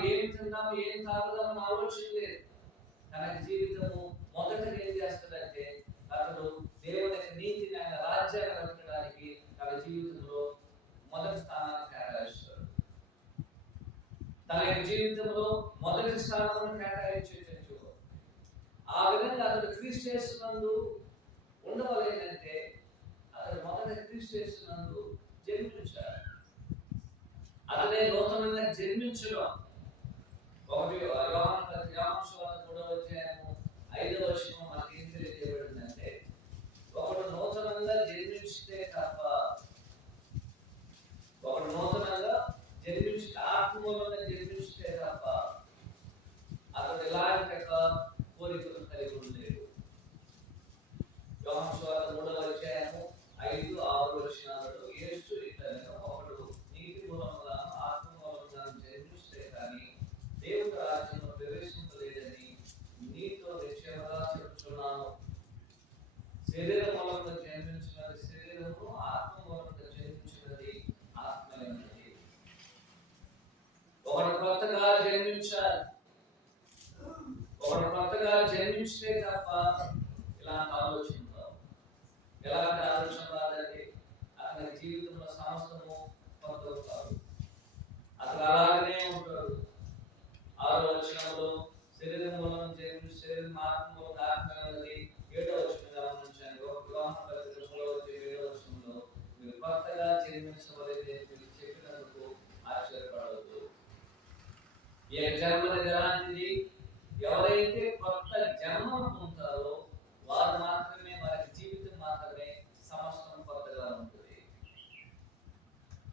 ఏం తిందాము ఏం తాగుదామని ఆలోచన లేదు. తన జీవితము మొదటగా ఏం చేస్తాడంటే అతడు దేవుని నీతిని ఆయన రాజ్యాన్ని వెతకడానికి తన జీవితంలో మొదటి స్థానాన్ని కేటాయిస్తాడు. క్రీస్తు యేసునందు ఉండవలేనంటే అతడు మొదట క్రీస్తు యేసునందు జన్మించాడు. అతనే నూతనంగా జన్మించడం. ఒకటి యోహాను సువార్త 3వ అధ్యాయము 5వ వచనం మనకి ఏం తెలియజేయబడిందంటే, ఒకడు నూతనంగా జన్మించితే తప్ప, ఒకడు నూతనంగా జన్మించి ఆత్మూలంగా జన్మించితే తప్ప అతడు ఎలాంటి కోరికలు కలిగి ఉండలేడు. యోహాను సువార్త 3వ అధ్యాయము 5, 6 వచనాలలో యేసు ఇట్లనగా, ఒకడు నీతి మూలముగా ఆత్మ మూలముగా జన్మిస్తే కానీ దేవుని రాజ్యంలో ప్రవేశించలేదని నీతో నిశ్చయముగా చెప్తున్నాను. శరీర మూలంగా జన్మించినది శరీరము, ఆత్మ మూలంగా జన్మించినది ఆత్మమైనది. ఒకడు కొత్తగా జన్మించాలి. ఒకడు కొత్తగా జన్మించితే తప్ప ఇలాంటి ఆలోచన రావు. ఎలాంటి ఆలోచన రాదంటే అతని జీవితంలో సమస్తము కొత్తగా కాదు. అతను అలాగనే ఉంటాడు. 6వ వచనంలో శరీరం మూలం జన్మించి శరీరం ఆత్మ మూలంగా ఆత్మమైనది. 7వ వచనం గమనించండి. యోహాను పత్రిక 3వ అధ్యాయం 7వ వచనంలో, మీరు కొత్తగా జన్మించవలెనని మీకు చెప్పినందుకు ఆశ్చర్యపడవద్దు. ఈ జన్మది ఎలాంటిది? ఎవరైతే కొత్త జన్మను పొందుతారో వారు మాత్రమే, వారి జీవితం మాత్రమే సమస్తం కొత్తగా ఉంటుంది.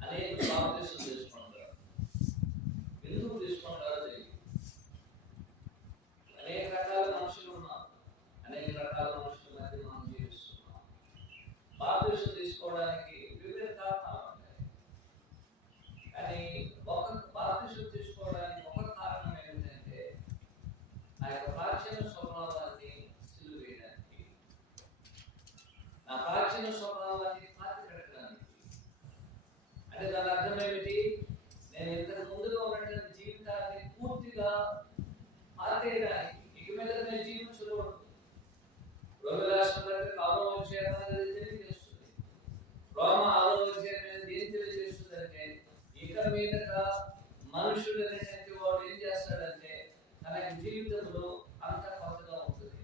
అనేక బాప్తిస్మం తీసుకుంటారు. ఎందుకు తీసుకుంటారో తెలియదు. అనేక రకాల మనుషులు ఉన్నారు. అనేక రకాల మనుషుల మధ్య మనం జీవిస్తున్నాం. బాప్తిస్మం తీసుకోవడానికి వివిధ కారణాలు ఉన్నాయి. కానీ బాప్తిస్మం తీసుకోవడానికి ఒక కారణం ఏమిటంటే, ఆ యొక్క ప్రాచీన స్వభావాన్ని సిలువ వేయడానికి, నా ప్రాచీన స్వభావాన్ని పాతి పెట్టడానికి. అంటే దాని అర్థం ఏమిటి? నేను ఇంతకు ముందుగా ఉన్నటువంటి జీవితాన్ని పూర్తిగా పాతేయడానికి, ఇక మీద నేను జీవించకూడదు. రోమిల రాసిన పత్రిక 6వ అధ్యాయం తెలియజేస్తుంది. రోమ 6వ అధ్యాయం ఏం తెలియజేస్తుందంటే, ఇక మీదట మనుషుడు అనేటువంటి వాడు ఏం చేస్తాడంటే తన జీవితంలో అంత కొత్తగా ఉంటుంది.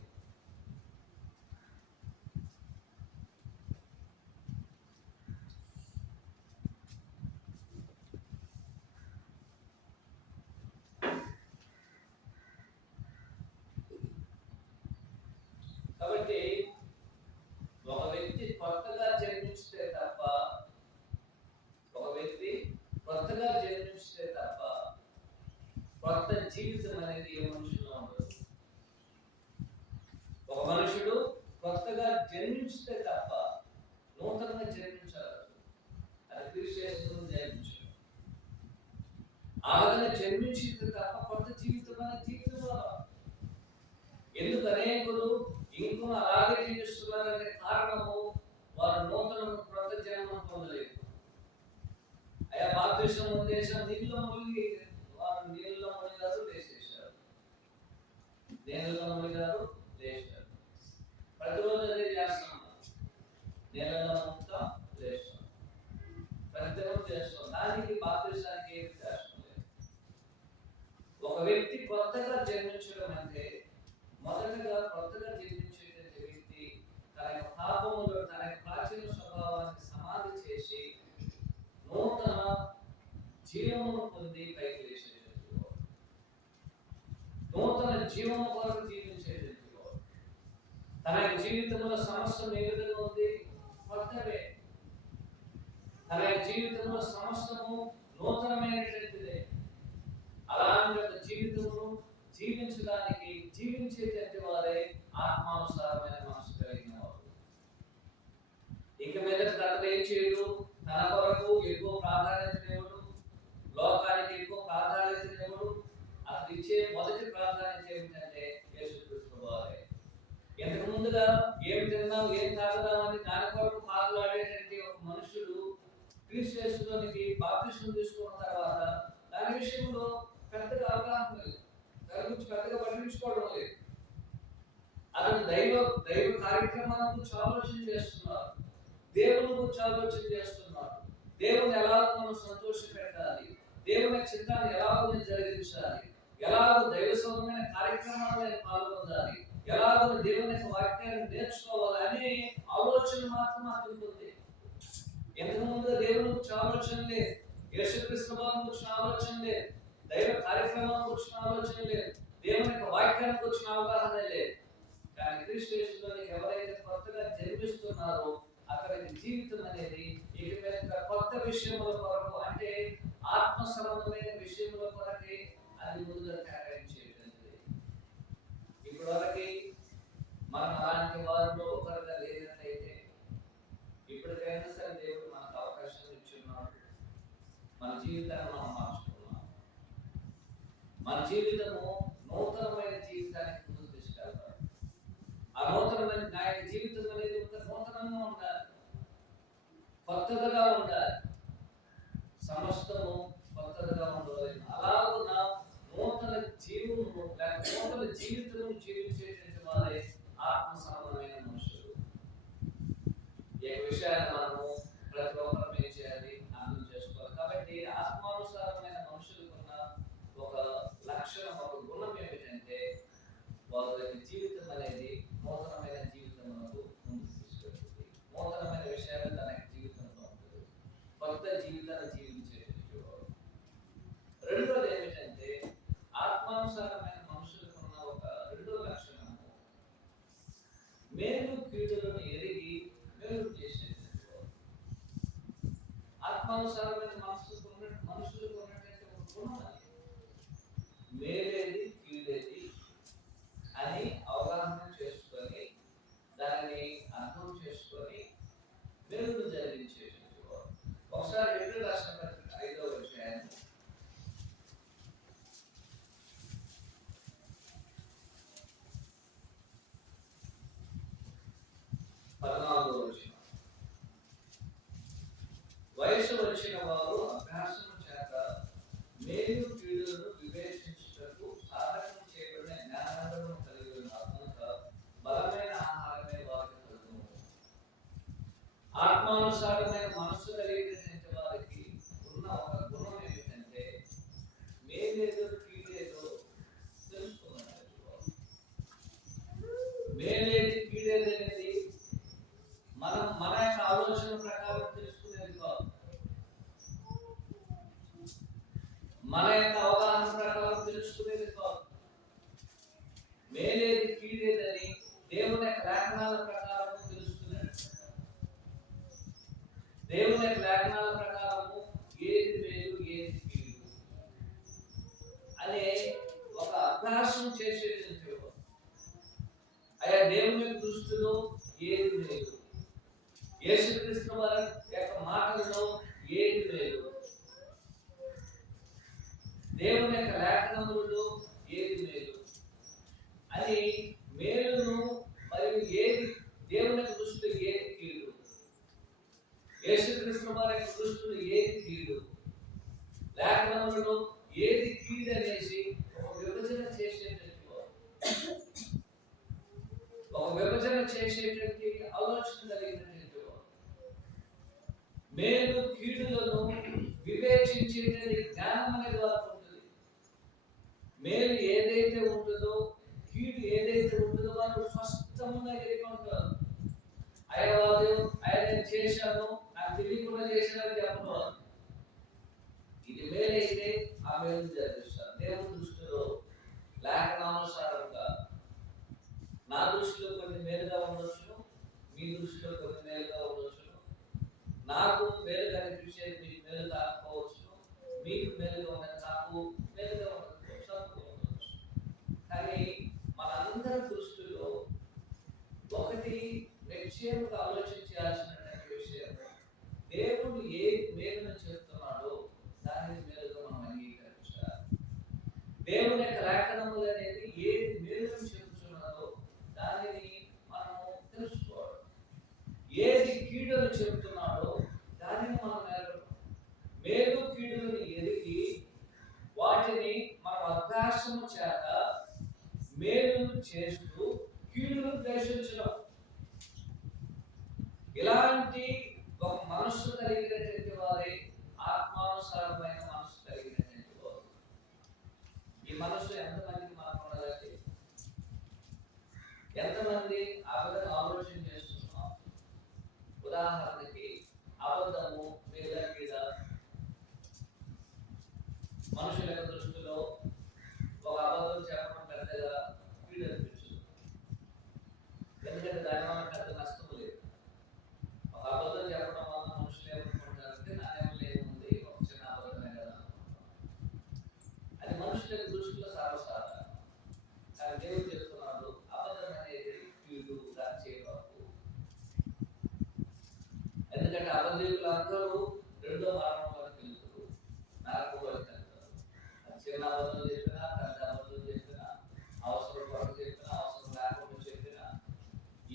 కాబట్టి ఒక వ్యక్తి కొత్తగా జన్మించితే తప్ప, కొత్త జీవితం అనేది ఏ మనుషుల్లో ఉండదు. ఒక మనుషుడు కొత్తగా జన్మించితే తప్ప నూతనంగా జన్మించాలి. అది క్రీస్తు యేసునందు జన్మించడం. ఆ విధంగా జన్మించితే తప్ప కొత్త జీవితం అనేది జీవితంలో. ఎందుకు అనేకులు ఇంకో అలాగే జీవిస్తున్నారంటే కారణము వారు నూతన కొత్త జన్మను పొందలేదు. అయ్యా బాప్తిస్మం ఉద్దేశం నీళ్ళలో మునిగి, వారు నీళ్ళలో మునిగారు, లేచేశారు. నీళ్ళలో మునిగారు, లేచారు. ప్రతిరోజు అదే చేస్తున్నాం. నీళ్ళలో మునుగుతాం, లేస్తాం. ప్రతిరోజు చేస్తాం. దానికి బాప్తిస్మానికి ఏమి చేస్తాం లేదు. ఒక వ్యక్తి కొత్తగా జన్మించడం అంటే, మొదటగా కొత్తగా జన్మించేటువంటి వ్యక్తి తన యొక్క పాపములో తన యొక్క ప్రాచీన స్వభావాన్ని సమాధి చేసి నూతన జీవమును పొంది పైకి లేచేటువంటి వాడు. నూతన జీవము కొరకు జీవించేటువంటి వాడు. తన యొక్క జీవితంలో సమస్తం ఏ విధంగా ఉంది? కొత్తవే. తన యొక్క జీవితంలో సమస్తము నూతనమైనటువంటిదే. అలాంటి యొక్క జీవితమును జీవించడానికి జీవించేటువంటి వారే ఆత్మానుసారమైన మనసు కలిగిన వారు. ఇక మీద తను ఏం చేయడు? తన కొరకు ఎక్కువ ప్రాధాన్యతనివ్వడు, లోకానికి ఎక్కువ ప్రాధాన్యతనివ్వడు. అతను ఇచ్చే మొదటి ప్రాధాన్యత ఏమిటంటే యేసుక్రీస్తు వారే. ఇంతకు ముందుగా ఏం తిన్నాం, ఏం తాగుదామని దాని కొరకు పాటలాడేటువంటి ఒక మనుషుడు క్రీస్తు యేసులోనికి బాప్తిస్మం తీసుకున్న తర్వాత దాని విషయంలో పెద్దగా అవగాహన లేదు, దాని గురించి పెద్దగా పట్టించుకోవడం లేదు. అతను దైవ కార్యక్రమాల గురించి ఆలోచన చేస్తున్నారు, దేవుని గురించి ఆలోచన చేస్తున్నారు. దేవుని ఎలాగో మనం సంతోష పెట్టాలి, దేవుని చిత్తాన్ని ఎలాగో జరిగించాలి, ఎలాగో దైవ సంబంధమైన కార్యక్రమాల్లో పాల్గొనాలి, ఎలాగో దేవుని యొక్క వాక్యాన్ని నేర్చుకోవాలని ఆలోచన మాత్రం ఉంటుంది. ఎంతకుముందు దేవుని గురించి ఆలోచన లేదు, యేసుక్రీస్తు వారిని గురించి ఆలోచన లేదు, దైవ కార్యక్రమాల గురించి ఆలోచన లేదు, దేవుని యొక్క వాక్యాన్ని గురించి అవగాహన లేదు. కానీ క్రీస్తు యేసులోని ఎవరైతే కొత్తగా జన్మిస్తున్నారో అక్కడికి జీవితం అనేది ఇక కొత్త విషయముల కొరకు, అంటే ఆత్మ సంబంధమైన విషయముల కొరకే అది ముందుగా కేటాయించేటది. ఇప్పటి వరకు మనం అలాంటి వారిలో ఒకరిగా లేనట్లయితే ఇప్పటికైనా సరే దేవుడు మనకు అవకాశం ఇచ్చున్నాడు. మన జీవితాన్ని మనం మార్చుకున్నాం. మన జీవితము నూతనమైన జీవితానికి ముందుకు తీసుకెళ్తాడు. ఆ నూతనమైన ఆయన జీవితం అనేది ఒక నూతనంగా ఉండాలి, కొత్తగా ఉండాలి. సమస్తము కొత్తగా ఉండాలి. అలాగున్న నూతన జీవము లేక నూతన జీవితం జీవించేటువంటి వారే ఆత్మ సంబంధమైన మనుషులు. ఏ విషయాన్ని మనము ప్రతి ఒక్కరు ఏం చేయాలి, అర్థం చేసుకోవాలి. కాబట్టి ఆత్మానుసారమైన మనుషులకున్న ఒక లక్షణం, ఒక గుణం ఏమిటంటే వాళ్ళ జీవితం అనేది నూతనమైన జీవితం మనకు ముందుకు తీసుకెళ్తుంది. నూతనమైన విషయాలు తన జీవితంలో ఉంటుంది, కొత్త జీవితాన్ని జీవించేటువంటి వాడు. రెండోది ఏమిటంటే ఆత్మానుసారమైన మనుషులకున్న ఒక రెండో లక్షణము మేలు కీడులను ఎరిగి మేలు చేసేటువంటి వాడు. ఆత్మానుసారమైన మనుషులకు ఉన్నటువంటి ఒక గుణం అది మేలేది కీడేది అని అవగాహన చేసుకొని దానిని అర్థం చేసుకొని మేలును జరిగించేటువంటి వాడు. ఒకసారి హెబ్రీ రాసిన పత్రిక 5వ అధ్యాయం 14వ వచనం. వయసు వచ్చిన వారు అభ్యాసం చేత మేలు కీడులను వివేచించుటకు సాధకం చేయబడిన జ్ఞానాలను కలిగి ఉన్నారు కనుక బలమైన ఆహారమే వారికి కలుగును. ఆత్మానుసారమైన మనస్సు కలిగినటువంటి వారికి ఉన్న ఒక గుణం ఏమిటంటే మేలేదో కీడేదో తెలుసుకున్నారు. మేలేది కీడేది అనేది మన యొక్క ఆలోచన ప్రకారం తెలుసుకునేది కాదు, మన యొక్క అవగాహన ప్రకారం తెలుసుకునేది కాదు. మేలేది కీడేదని దేవుని యొక్క లేఖనాల ప్రకారం తెలుసుకునేది. దేవుని యొక్క లేఖనాల ప్రకారము ఏది మేలు ఏది కీడు అనే ఒక అభ్యాసం చేసేటువంటి అయా దేవుని దృష్టిలో ఏది మేలు, యేసుక్రీస్తు వారి యొక్క మాటల్లో ఏది మేలు, దేవుని యొక్క లేఖనములలో ఏది మేలు అని మేలును మరియు ఏది దేవుని యొక్క దృష్టిలో ఏది కీడు, యేసుక్రీస్తు వారి యొక్క దృష్టిలో ఏది కీడు, లేఖనములలో ఏది కీడు అనేసి ఒక విభజన చేసేటువంటి ఆలోచన కలిగినటువంటి మేలు కీడులను వివేచించేటువంటి జ్ఞానం అనేది వారికి ఉంటుంది. మేలు ఏదైతే ఉంటుందో కీడు ఏదైతే ఉంటుందో వారు స్పష్టంగా ఎరిగి ఉంటారు. ఆయన చేశాను, నాకు తెలియకుండా చేశానని చెప్పడం. ఇది మేలైతే ఆ మేలు జరిపిస్తారు. దేవుని దృష్టిలో లేఖనానుసారంగా నా దృష్టిలో కొన్ని మేలుగా ఉండొచ్చు, మీ దృష్టిలో కొన్ని మేలుగా ఉండొచ్చు. నాకు మేలు కనిపించేది మీకు మేలు కాకపోవచ్చు, మీకు మేలుగా ఉన్నది నాకు మేలుగా ఉండకపోవచ్చు. కానీ మనందరి దృష్టిలో ఒకటి నిశ్చయంగా ఆలోచించాల్సినటువంటి విషయం, దేవుడు ఏ మేలును చెప్తున్నాడో దానిని మేలుగా మనం అంగీకరించాలి. దేవుని యొక్క లేఖనములు అనేది ఏది మేలును చెప్తున్నదో దానిని మనము తెలుసుకోవాలి. ఏది కీడును చెప్తున్నాడో దానిని మనం మేలు కీడులను ఎరిగి వాటిని మనం అభ్యాసము చేత మేలును చేస్తూ కీడును ద్వేషించడం. ఇలాంటి ఒక మనస్సు కలిగినటువంటి వారే ఆత్మానుసారమైన మనస్సు కలిగినటువంటి వారు. ఈ మనస్సు ఎంతమందికి మనం ఉండాలంటే మంది ఆ విధంగా ఆలోచన చేస్తున్నాం. ఉదాహరణకి అబద్ధము మీద మీద మనుషుల యొక్క దృష్టిలో ఒక అబద్ధం చెప్పడం పెద్దగా కీడు అనిపించదు. ఎందుకంటే దానివల్ల పెద్ద నష్టం లేదు. ఒక అబద్ధం చెప్పడం వల్ల మనుషులు ఏమనుకుంటారంటే నాణ్యం ఏముంది, ఒక చిన్న అబద్ధమే కదా. అది మనుషుల యొక్క దృష్టిలో సర్వసాధారణం. కానీ దేవుడు చెప్తున్నాడు, అబద్ధం అనేది కీడు, దాన్ని చేయబాకు. ఎందుకంటే అబద్ధులు అందరూ రెండో మరణంలోకి వెళ్తారు, నరకంలోకి వెళ్తారు. చిన్న అబద్ధం చెప్పినా, పెద్ద అబద్ధం చెప్పినా, అవసరం కొరకు చెప్పినా, అవసరం లేకుండా చెప్పినా,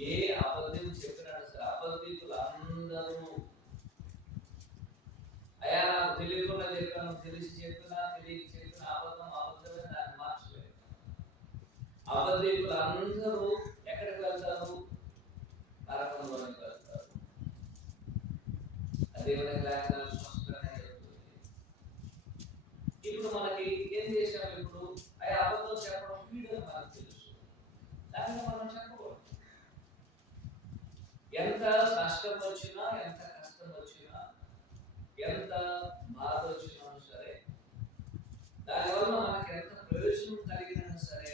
ఏ అబద్ధం చెప్పినా సరే అబద్ధికులు అందరూ అయా నాకు తెలియకుండా చెప్పాను, తెలిసి చెప్పినా తెలియక చెప్పిన అబద్ధం అబద్ధమే, దాన్ని మార్చలేదు. అబద్ధికులు అందరూ ఎక్కడికి వెళ్తారు? నరకంలోనికి వెళ్తారు. దేవుని లేఖనాలు స్పష్టంగానే చెప్తుంది. ఇప్పుడు మనకి ఏం చేశాము? ఇప్పుడు అయ్యా అబద్ధం చెప్పడం కీడని మనకు తెలుసు, దాన్ని మనం చెప్పకూడదు. ఎంత నష్టం వచ్చినా, ఎంత కష్టం వచ్చినా, ఎంత బాధ వచ్చినా సరే, దానివల్ల మనకి ఎంత ప్రయోజనం కలిగినా సరే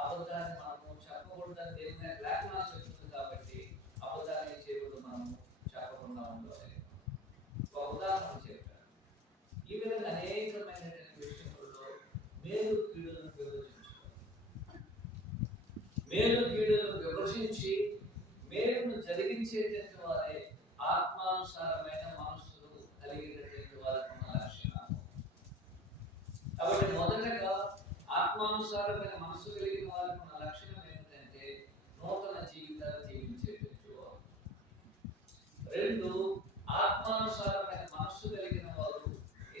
అబద్ధాన్ని మనము చెప్పకూడదని దేవుని లేఖనాలు చెప్తుంది. కాబట్టి అబద్ధాన్ని చేయకూడదు, మనము చెప్పకుండా ఉండాలి. ఒక ఉదాహరణ చెప్పాను. ఈ విధంగా అనేకమైనటువంటి విషయములలో మేలు కీడులను విభజించుకోవాలి. మేలు కీడులను విభజించి మేలును జరిగించేటువంటి వారే ఆత్మానుసారమైన మనస్సును కలిగినటువంటి వారికి ఉన్న లక్షణాలు. కాబట్టి మొదటగా ఆత్మానుసారమైన మనస్సు కలిగిన వారికి ఉన్న లక్షణం ఏమిటంటే నూతన జీవితాలు జీవించేటువంటి వారు. రెండు, ఆత్మానుసారమైన మనస్సు కలిగిన వారు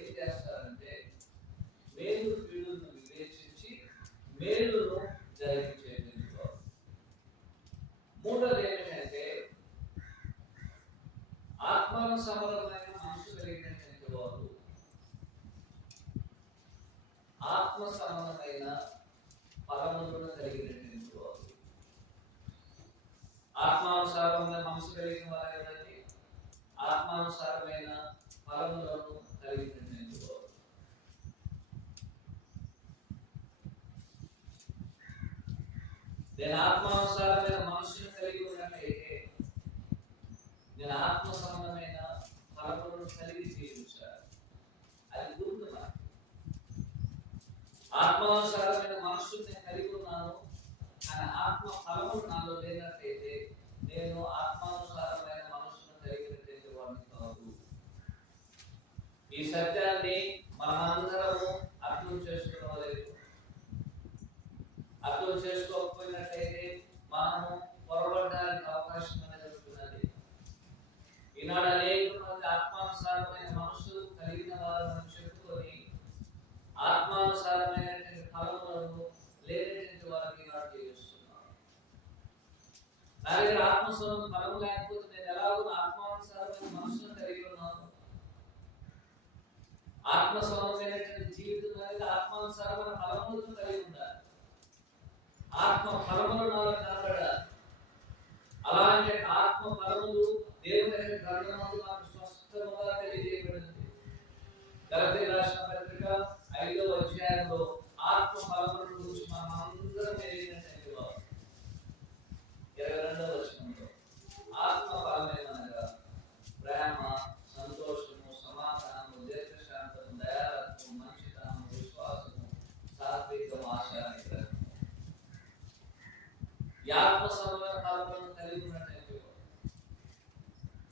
ఏం చేస్తారంటే మేలు కీడులను వివేచించి మేలును జరిగించేటువంటి వారు. మూడోది ఏమిటంటే ఆత్మానుసారమైన మనస్సు కలిగినటువంటి వారు ఆత్మ సంబంధమైన ఫలములను కలిగినటువంటి వారు. ఆత్మానుసారమైన మనస్సు కలిగిన వారు ఎవరంటే ఆత్మానుసారమైన ఫలములను కలిగినటువంటి వారు. నేను ఆత్మానుసారమైన మనస్సును కలిగి ఉన్నట్లయితే నేను ఆత్మ సంబంధమైన ఫలములను కలిగి జీవించాలి. అది గుర్తు. ఆత్మానుసారమైన మనస్సును నేను కలిగి ఉన్నాను, కానీ ఆత్మ ఫలములు నాలో లేనట్లయితే నేను ఆత్మానుసారమైన మనస్సును కలిగినటువంటి వాడిని కాదు. ఈ సత్యాన్ని మనమందరము అర్థం చేసుకోలేదు. అర్థం చేసుకోకపోయినట్లయితే మనము పొరబడడానికి అవకాశం అనేది ఉంటున్నది. ఈనాడు అనేక మంది ఆత్మానుసారమైన మనస్సు కలిగిన వారు చెప్పుకొని ఆత్మానుసారమైనటువంటి ఫలములను లేనటువంటి వారికి ఈనాడు జీవిస్తున్నారు. నా దగ్గర ఆత్మస్వరం ఫలము లేకపోతే నేను ఎలాగో ఆత్మానుసారమైన మనస్సును కలిగి ఉన్నాను. ఆత్మస్వరమైనటువంటి జీవితం అనేది ఆత్మానుసారమైన ఫలములను కలిగి ఉండాలి. ఆత్మ ఫలములు నాలో కనబడాలి. అలాంటి ఆత్మ ఫలములు దేవుని గ్రంథమందు నాకు స్పష్టంగా తెలియజేయబడింది. గలతీ రాసిన పత్రిక 5వ అధ్యాయంలో ఆత్మ ఫలముల గురించి మనం అందరం ఎరిగినటువంటి వారు. 22వ వచనంలో ఆత్మ ఫలమేమనగా ప్రేమ, సంతోషము, సమాధానము, దీర్ఘశాంతము, దయాలత్వము, మంచితనము, విశ్వాసము, సాత్వికము, ఆశా నిగ్రహము. ఈ ఆత్మ సంబంధమైన ఫలములను కలిగి ఉన్నట్లయితే,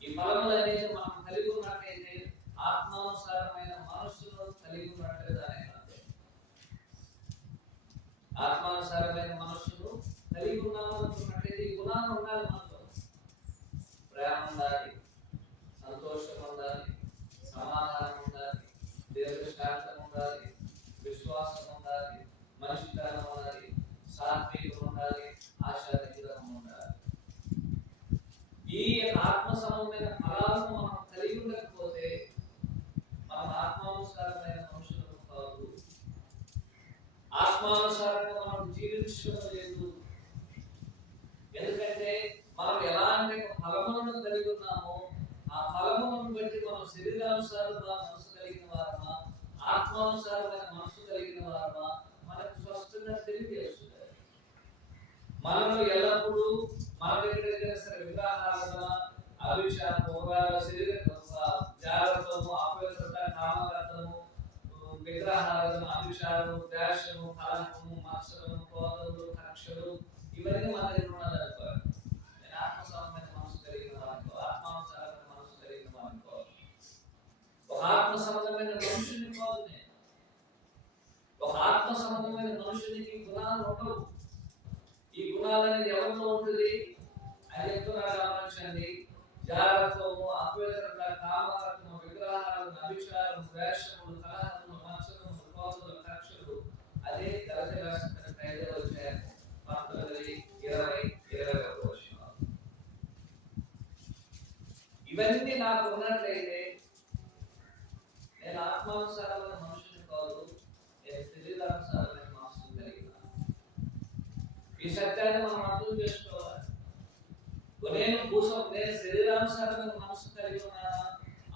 ఈ ఫలములు అనేది మనం కలిగి ఉన్నట్లయితే ఆత్మానుసారమైన మనస్సును కలిగి ఉన్నట్లుగా ఆత్మానుసారమైన మనస్సును కలిగి ఉన్నాము అనుకున్నట్లయితే ఈ గుణాలు ఉండాలి. మనలో ప్రేమ ఉండాలి, సంతోషం ఉండాలి, సమాధానం ఉండాలి, దీర్ఘశాంతం ఉండాలి, విశ్వాసం ఉండాలి, మంచితనం ఉండాలి, సాత్వికం ఉండాలి, ఆశా నిగ్రహం ఉండాలి. ఈ ఆత్మ సంబంధమైన ఫలాలను మనం కలిగి ఉండకపోతే మనం ఆత్మానుసారమైన మనుషులు కాదు. ఆత్మానుసారంగా మనం జీవించడం లేదు. శరీరానుసారంగా మనసు కలిగిన వారమా, ఆత్మానుసారమైన మనసు కలిగిన వారమా మనకు స్పష్టంగా తెలియజేస్తుంది. మనము ఎల్లప్పుడూ మన దగ్గర సరే విగ్రహారాధన, అభిషేకం, భోగాల, శరీర జాగ్రత్తము, అపవిత్రత, కామకర్తము, విగ్రహారాధన, అభిషేకము, ద్వేషము, కలహము, మత్సరము, క్రోధములు, కక్షలు ఇవన్నీ మన దగ్గర ఉండాలనుకోవాలి. నేను ఆత్మ సంబంధమైన మనసు కలిగిన వారితో, ఆత్మానుసారమైన మనసు కలిగిన వారితో, ఒక ఆత్మ సంబంధమైన మనుషుని కాదు నేను. ఒక ఆత్మ సంబంధమైన మనుషునికి గుణాలు ఉండవు. ఈ గుణాలు అనేది ఎవరిలో ఉంటుంది అని చెప్తున్నారు. గమనించండి. జాగ్రత్తము, అపవిత్రత, కామకర్తము, విగ్రహాలను, అభిషేకం, ద్వేషములు, కలహములు, మత్సరములు, క్రోధములు, కక్షలు. అదే గలతీ రాసిన 5వ అధ్యాయం 19, 20, 21 వచనాలు. ఇవన్నీ నాకు ఉన్నట్లయితే నేను ఆత్మానుసారమైన మనుషుని కాదు, నేను శరీరానుసారమైన మనసును కలిగిన. ఈ సత్యాన్ని మనం అర్థం చేసుకోవాలి. నేను శరీరానుసారమైన మనసు కలిగి ఉన్నానా,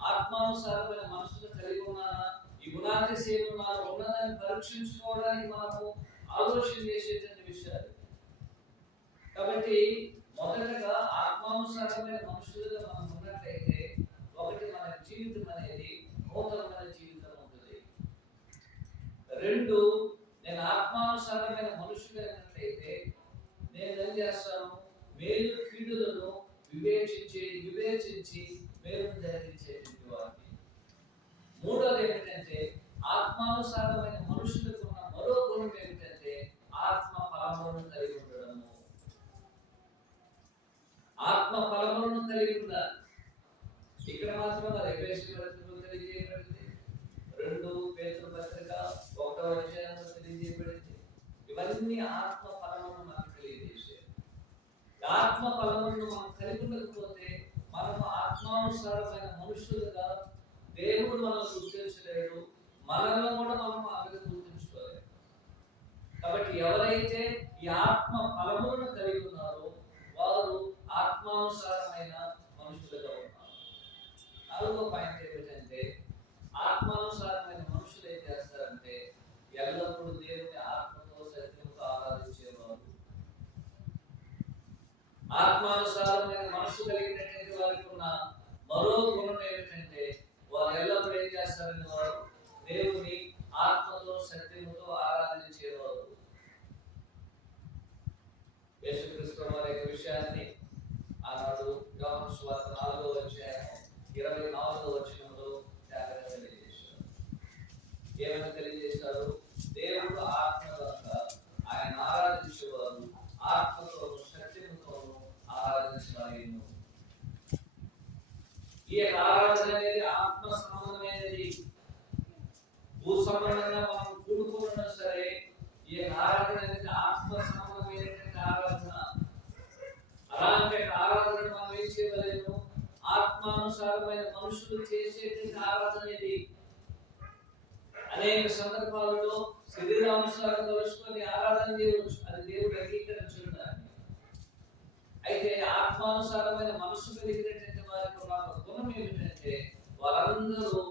ఆత్మానుసారమైన మనసును కలిగి ఉన్నానా, ఈ గుణాతిశయం నాలో ఉన్నదని పరీక్షించుకోవడానికి మనము ఆలోచన చేసేటువంటి విషయాలు. కాబట్టి మొదటగా ఆత్మానుసారమైన మనుషులుగా మనం ఉన్నట్లయితే ఒకటి మన జీవితం అనేది నూతనమైన జీవితం ఉంటుంది. 2 నేను ఆత్మానుసారమైన మనుషులుగా ఉన్నట్లయితే నేను ఏం చేస్తాను, మేలు కీడులను వివేచించి మేలును జరిగించేటువంటి వారిని. 3వది ఏమిటంటే ఆత్మానుసారమైన మనుషులకు ఉన్న మరో గుణం ఏమిటంటే ఆత్మ ఫలములను కలిగి ఉండడము. ఆత్మ ఫలములను కలిగి ఉండాలి. ఇక్కడ మాత్రం అది ఎఫెసీయుల పత్రికలో తెలియజేయబడింది, 2 పేతురు పత్రిక 1వ అధ్యాయంలో తెలియజేయబడింది. ఇవన్నీ ఆత్మ ఫలములను మనకు తెలియజేసే. ఆత్మ ఫలములను మనం కలిగి ఉండకపోతే మనము ఆత్మానుసారమైన మనుషులుగా దేవుడు మనల్ని గుర్తించలేడు, మనలో కూడా మనం ఆమెను గుర్తించుకోలేదు. కాబట్టి ఎవరైతే ఈ ఆత్మ ఫలములను కలిగి ఉన్నారో వారు ఆత్మానుసారమైన మనుషులుగా ఉన్నారు. 4వ పాయింట్ ఏమిటంటే ఆత్మానుసారమైన మనుషులు ఏం చేస్తారంటే ఎల్లప్పుడూ దేవుని ఆత్మతో సత్యంతో ఆరాధించేవారు. ఆత్మానుసారమైన మనసు కలిగినటువంటి వారికి ఉన్న మరో గుణం ఏమిటంటే వారు ఎల్లప్పుడూ ఏం చేస్తారని వారు దేవుని ఆత్మతో సత్యముతో ఆరాధించేవారు. యేసుక్రీస్తు వారి యొక్క విషయాన్ని ఆనాడు యోహాను సువార్త 4వ అధ్యాయం 24వ వచనంలో జాగ్రత్తగా తెలియజేశారు. ఏమని తెలియజేశారు? దేవుడు ఆత్మ కనుక ఆయన ఆరాధించేవారు ఆత్మతోను సత్యముతోను ఆరాధించబడేను. ఈ ఆరాధన అనేది ఆత్మ సంబంధమైనది. భూ సంబంధంగా మనం కూడుకున్నా సరే ఈ ఆరాధన అనేది ఆత్మ సంబంధమైనటువంటి ఆరాధన. అలాంటి ఆరాధన మనం ఏం చేయలేము, ఆత్మానుసారమైన మనుషులు చేసేటువంటి ఆరాధన ఇది. అనేక సందర్భాలలో శరీరానుసారం కలుసుకొని ఆరాధన చేయవచ్చు, అది దేవుడు అంగీకరించడం. అయితే ఆత్మానుసారమైన మనసు కలిగినటువంటి వారికి ఉన్న గుణం ఏమిటంటే వారందరూ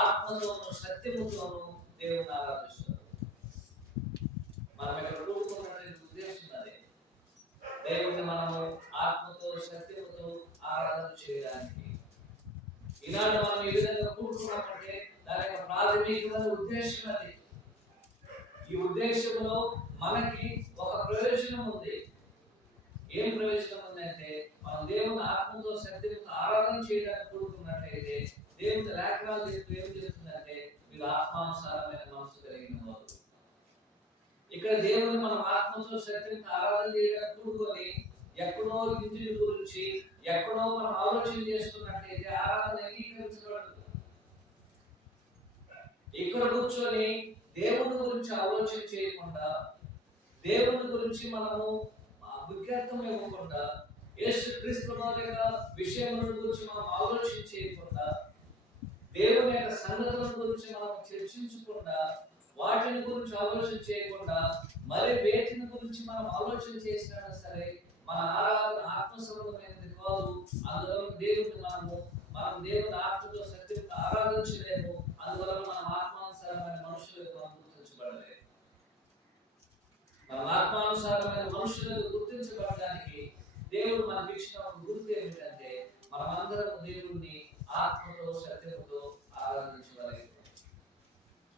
ఆత్మతోనూ సత్యముతోనూ దేవుని ఆరాధిస్తారు. మనం ఇక్కడ కూడుకున్నటువంటి ఉద్దేశం అదే. దేవుని మనము ఆత్మతో సత్యముతో ఆరాధన చేయడానికి. ఈనాడు మనం ఈ విధంగా కూడుకున్నామంటే దాని యొక్క ప్రాథమికమైన ఉద్దేశం అది. ఈ ఉద్దేశంలో మనకి ఒక ప్రయోజనం ఉంది. ఏం ప్రయోజనం ఉందంటే మనం దేవుని ఆత్మతో సత్యంతో ఆరాధన చేయడానికి కూడుకున్నట్లయితే దేవుని లేఖనాలు చెప్తూ ఏం చేస్తుందంటే మీరు ఆత్మానుసారమైన మనసు కలిగిన వారు. ఇక్కడ దేవుని మనం ఆత్మతో సత్యంతో ఆరాధన చేయడానికి కూడుకొని ఎక్కడో ఇంద్రియుల గురించి ఎక్కడో మనం ఆలోచన చేస్తున్నట్లయితే ఆరాధన అంగీకరించబడదు. ఇక్కడ కూర్చొని దేవుని గురించి ఆలోచన చేయకుండా, దేవుని గురించి మనము విజ్ఞాతం ఇవ్వకుండా, యేసుక్రీస్తు యొక్క విషయముల గురించి మనం ఆలోచన చేయకుండా, దేవుని యొక్క సంగతుల గురించి మనం చర్చించకుండా, వాటిని గురించి ఆలోచన చేయకుండా మరి వేటిని గురించి మనం ఆలోచన చేసినా సరే మన ఆరాధన ఆత్మ సంబంధమైనది కాదు. అందులో దేవుని మనం దేవుని ఆత్మతో సత్యంతో మనుషులకు గుర్తించబడడానికి దేవుడు మనకి ఇచ్చిన ఒక గుర్తు ఏమిటంటే మనమందరం దేవుణ్ణి ఆత్మతో సత్యముతో ఆరాధించగలిగాం.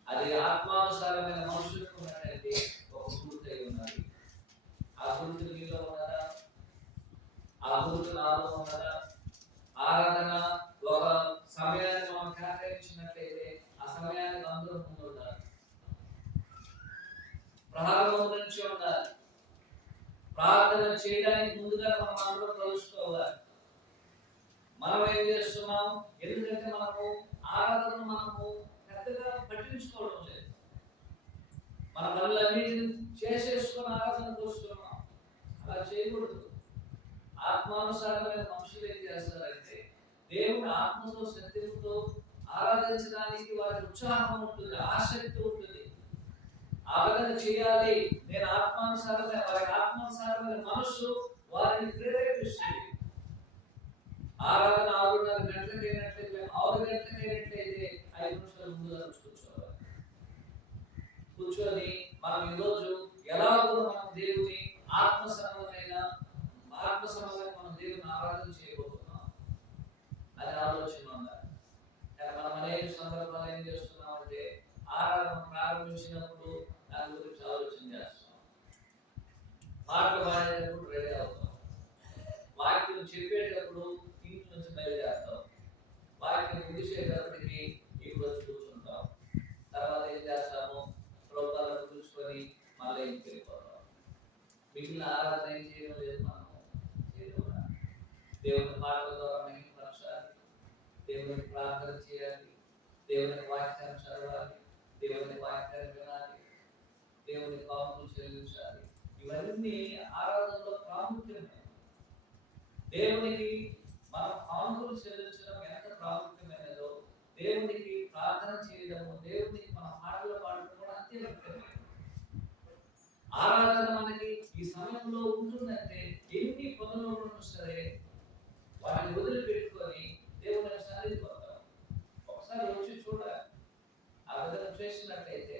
అది ఆత్మానుసారమైన మనుషులకు ఉన్నటువంటి ఒక గుర్తు అయి ఉన్నది. ఆ గుర్తు మీలో ఉన్నదా? ఆ గుర్తు నాలో ఉన్నదా? ఆరాధన ఒక సమయాన్ని మనం కేటాయించినట్లయితే ఆ సమయానికి అందరూ ముందు ఉండాలి, ప్రారంభం నుంచి ఉండాలి. ప్రార్థన చేయడానికి ముందుగా మనం అందరూ కలుసుకోవాలి. మనం ఏం చేస్తున్నాం? ఎందుకంటే మనము ఆరాధన పెద్దగా పట్టించుకోవడం లేదు. మన పనులన్నీ చేసేసుకొని ఆరాధనకు వస్తున్నాం. అలా చేయకూడదు. ఆత్మానుసారమైన మనుషులు ఏం చేస్తారంటే దేవుని ఆత్మతో సత్యంతో ఆరాధించడానికి వారికి ఉత్సాహం ఉంటుంది, ఆసక్తి ఉంటుంది. ఆరాధన చేయాలి, నేను ఆత్మానుసారమైన వారికి ఆత్మానుసారమైన మనస్సు వారిని ప్రేరేపిస్తుంది. ఆరాధన 6:30 గంటలకు అయినట్లయితే 6 గంటలకు అయినట్లయితే 5 నిమిషాలు ముందుగా కూర్చొని మనం ఈరోజు ఎలాగో మనం దేవుని ఆత్మసమమైన మనం దేవుని ఆరాధన చేయబోతున్నాం అని ఆలోచన ఉండాలి. కానీ మనం అనేక సందర్భాలు ఏం చేస్తున్నామంటే ఆరాధన ప్రారంభించినప్పుడు దాని గురించి ఆలోచన చేస్తాం, పాటలు పాడేటప్పుడు రెడీ అవుతాం, వాక్యం చెప్పేటప్పుడు ఇంటి నుంచి బయలుదేరుతాం, వాక్యం ముగిసేటప్పటికి ఇప్పుడు వచ్చి కూర్చుంటాం. తర్వాత ఏం చేస్తాము? ప్రోగ్రాలను కూర్చుకొని మళ్ళీ ఇంటికి వెళ్ళిపోతాం. మిగిలిన ఆరాధన ఏం చేయడం లేదు. మనం దేవుని పాటల ద్వారా మహిమపరచాలి, దేవుని ప్రార్థన చేయాలి, దేవుని వాక్యాన్ని చదవాలి, దేవుని వాక్యాన్ని వినాలి, దేవుని కాపులు చెల్లించాలి. ఇవన్నీ ఆరాధనలో ప్రాముఖ్యమైనవి. దేవునికి మనం కానుకలు చెల్లించడం ఎంత ప్రాముఖ్యమైనదో దేవునికి ప్రార్థన చేయడము, దేవునికి మన పాటలు పాడడం కూడా అంతే ముఖ్యమైనది. ఆరాధన మనకి ఈ సమయంలో ఉంటుందంటే ఎన్ని పనులు ఉన్నా సరే వాటిని వదిలిపెట్టుకొని దేవుని సన్నిధికి వస్తాం. ఒకసారి వచ్చి చూడాలి. ఆ విధంగా చేసినట్లయితే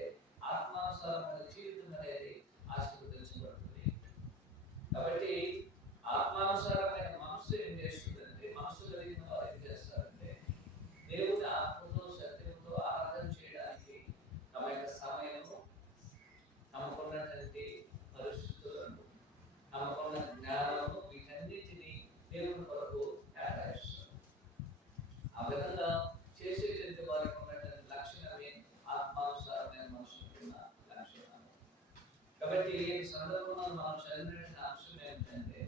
ఆత్మానుసారమైన జీవితం అనేది ఆశీర్వదించబడుతుంది. కాబట్టి ఆత్మానుసారమైన మనస్సు ఏం చేస్తుందంటే, మనస్సు కలిగిన వారు ఏం చేస్తారంటే దేవుని ఆత్మతో సత్యంతో ఆరాధన చేయడానికి తమ యొక్క సమయము, తమకున్నటువంటి పరిస్థితులను, తమకున్న జ్ఞానము, వీటన్నిటిని దేవుని కొరకు కేటాయిస్తారు. ఆ విధంగా చేసేటువంటి వారికి ఉన్నటువంటి లక్షణమే ఆత్మానుసారమైన మనుషులకున్న లక్షణం. కాబట్టి ఈ సందర్భంలో మనం చదివిన అంశం ఏమిటంటే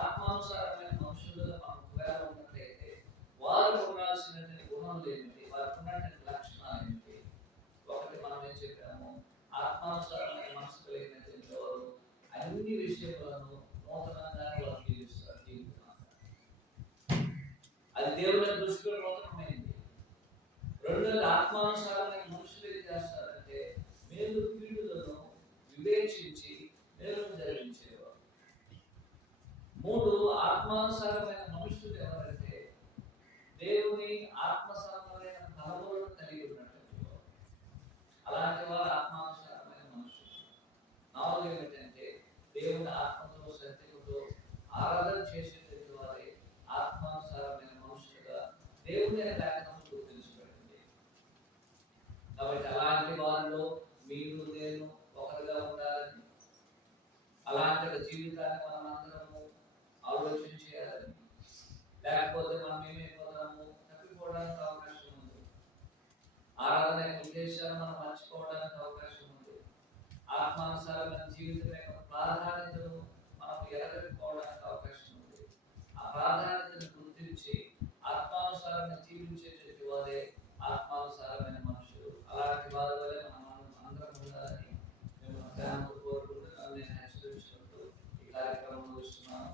ఆత్మానుసారమైన మనుషులుగా మనం ఒకవేళ ఉన్నట్లయితే వారు ఉండాల్సినటువంటి గుణాలు ఏమిటి, వారికి ఉన్నటువంటి లక్షణాలు ఏమిటి? ఒకటి మనం ఏం చెప్పాము, ఆత్మానుసారమైన మనసు కలిగినటువంటి వారు అన్ని విషయాలను నూతనంగా వారు జీవిస్తారు. అది దేవుని దృష్టిలో నూతనమైంది. రెండోది, ఆత్మానుసారమైన మనుషులు ఏం చేస్తారంటే మేలు కీడులను వివేచించి మేలును జరిగించేవారు. మూడు, ఆత్మానుసారమైన మనుషులు ఎవరంటే దేవుని ఆత్మ సంబంధమైన ఫలములను కలిగి ఉన్నటువంటి వారు. అలాంటి వారు ఆత్మానుసారమైన మనుషులు. నాలుగు ఏమిటంటే దేవుని ఆత్మతో సత్యముతో ఆరాధన చేసేటువంటి వారి ఆత్మానుసారమైన మనుషులుగా దేవుని లేఖనం గుర్తించబడింది. కాబట్టి అలాంటి వారిలో మీరు నేను ఒకరిగా ఉండాలని, అలాంటి జీవితాన్ని మనం అందరము ఆలోచన చేయాలని. లేకపోతే మనం ఏమైపోతాము? తప్పిపోవడానికి అవకాశం ఉంది. ఆరాధన ఉద్దేశాన్ని మనం మర్చిపోవడానికి అవకాశం ఉంది. ఆత్మానుసారమైన జీవితం యొక్క ప్రాధాన్యతను మనం ఎరగకపోవడానికి అవకాశం ఉంది. ఆ ప్రాధాన్యతను గుర్తించి ఆత్మానుసారంగా జీవించేటువంటి వారే ఆత్మానుసారమైన మనుషులు. అలాంటి వారి వల్ల మనం అందరం ఉండాలని మేము ప్రేమతో కోరుకుంటూ నేను హెచ్చరించుకుంటూ ఈ కార్యక్రమం చూస్తున్నాను.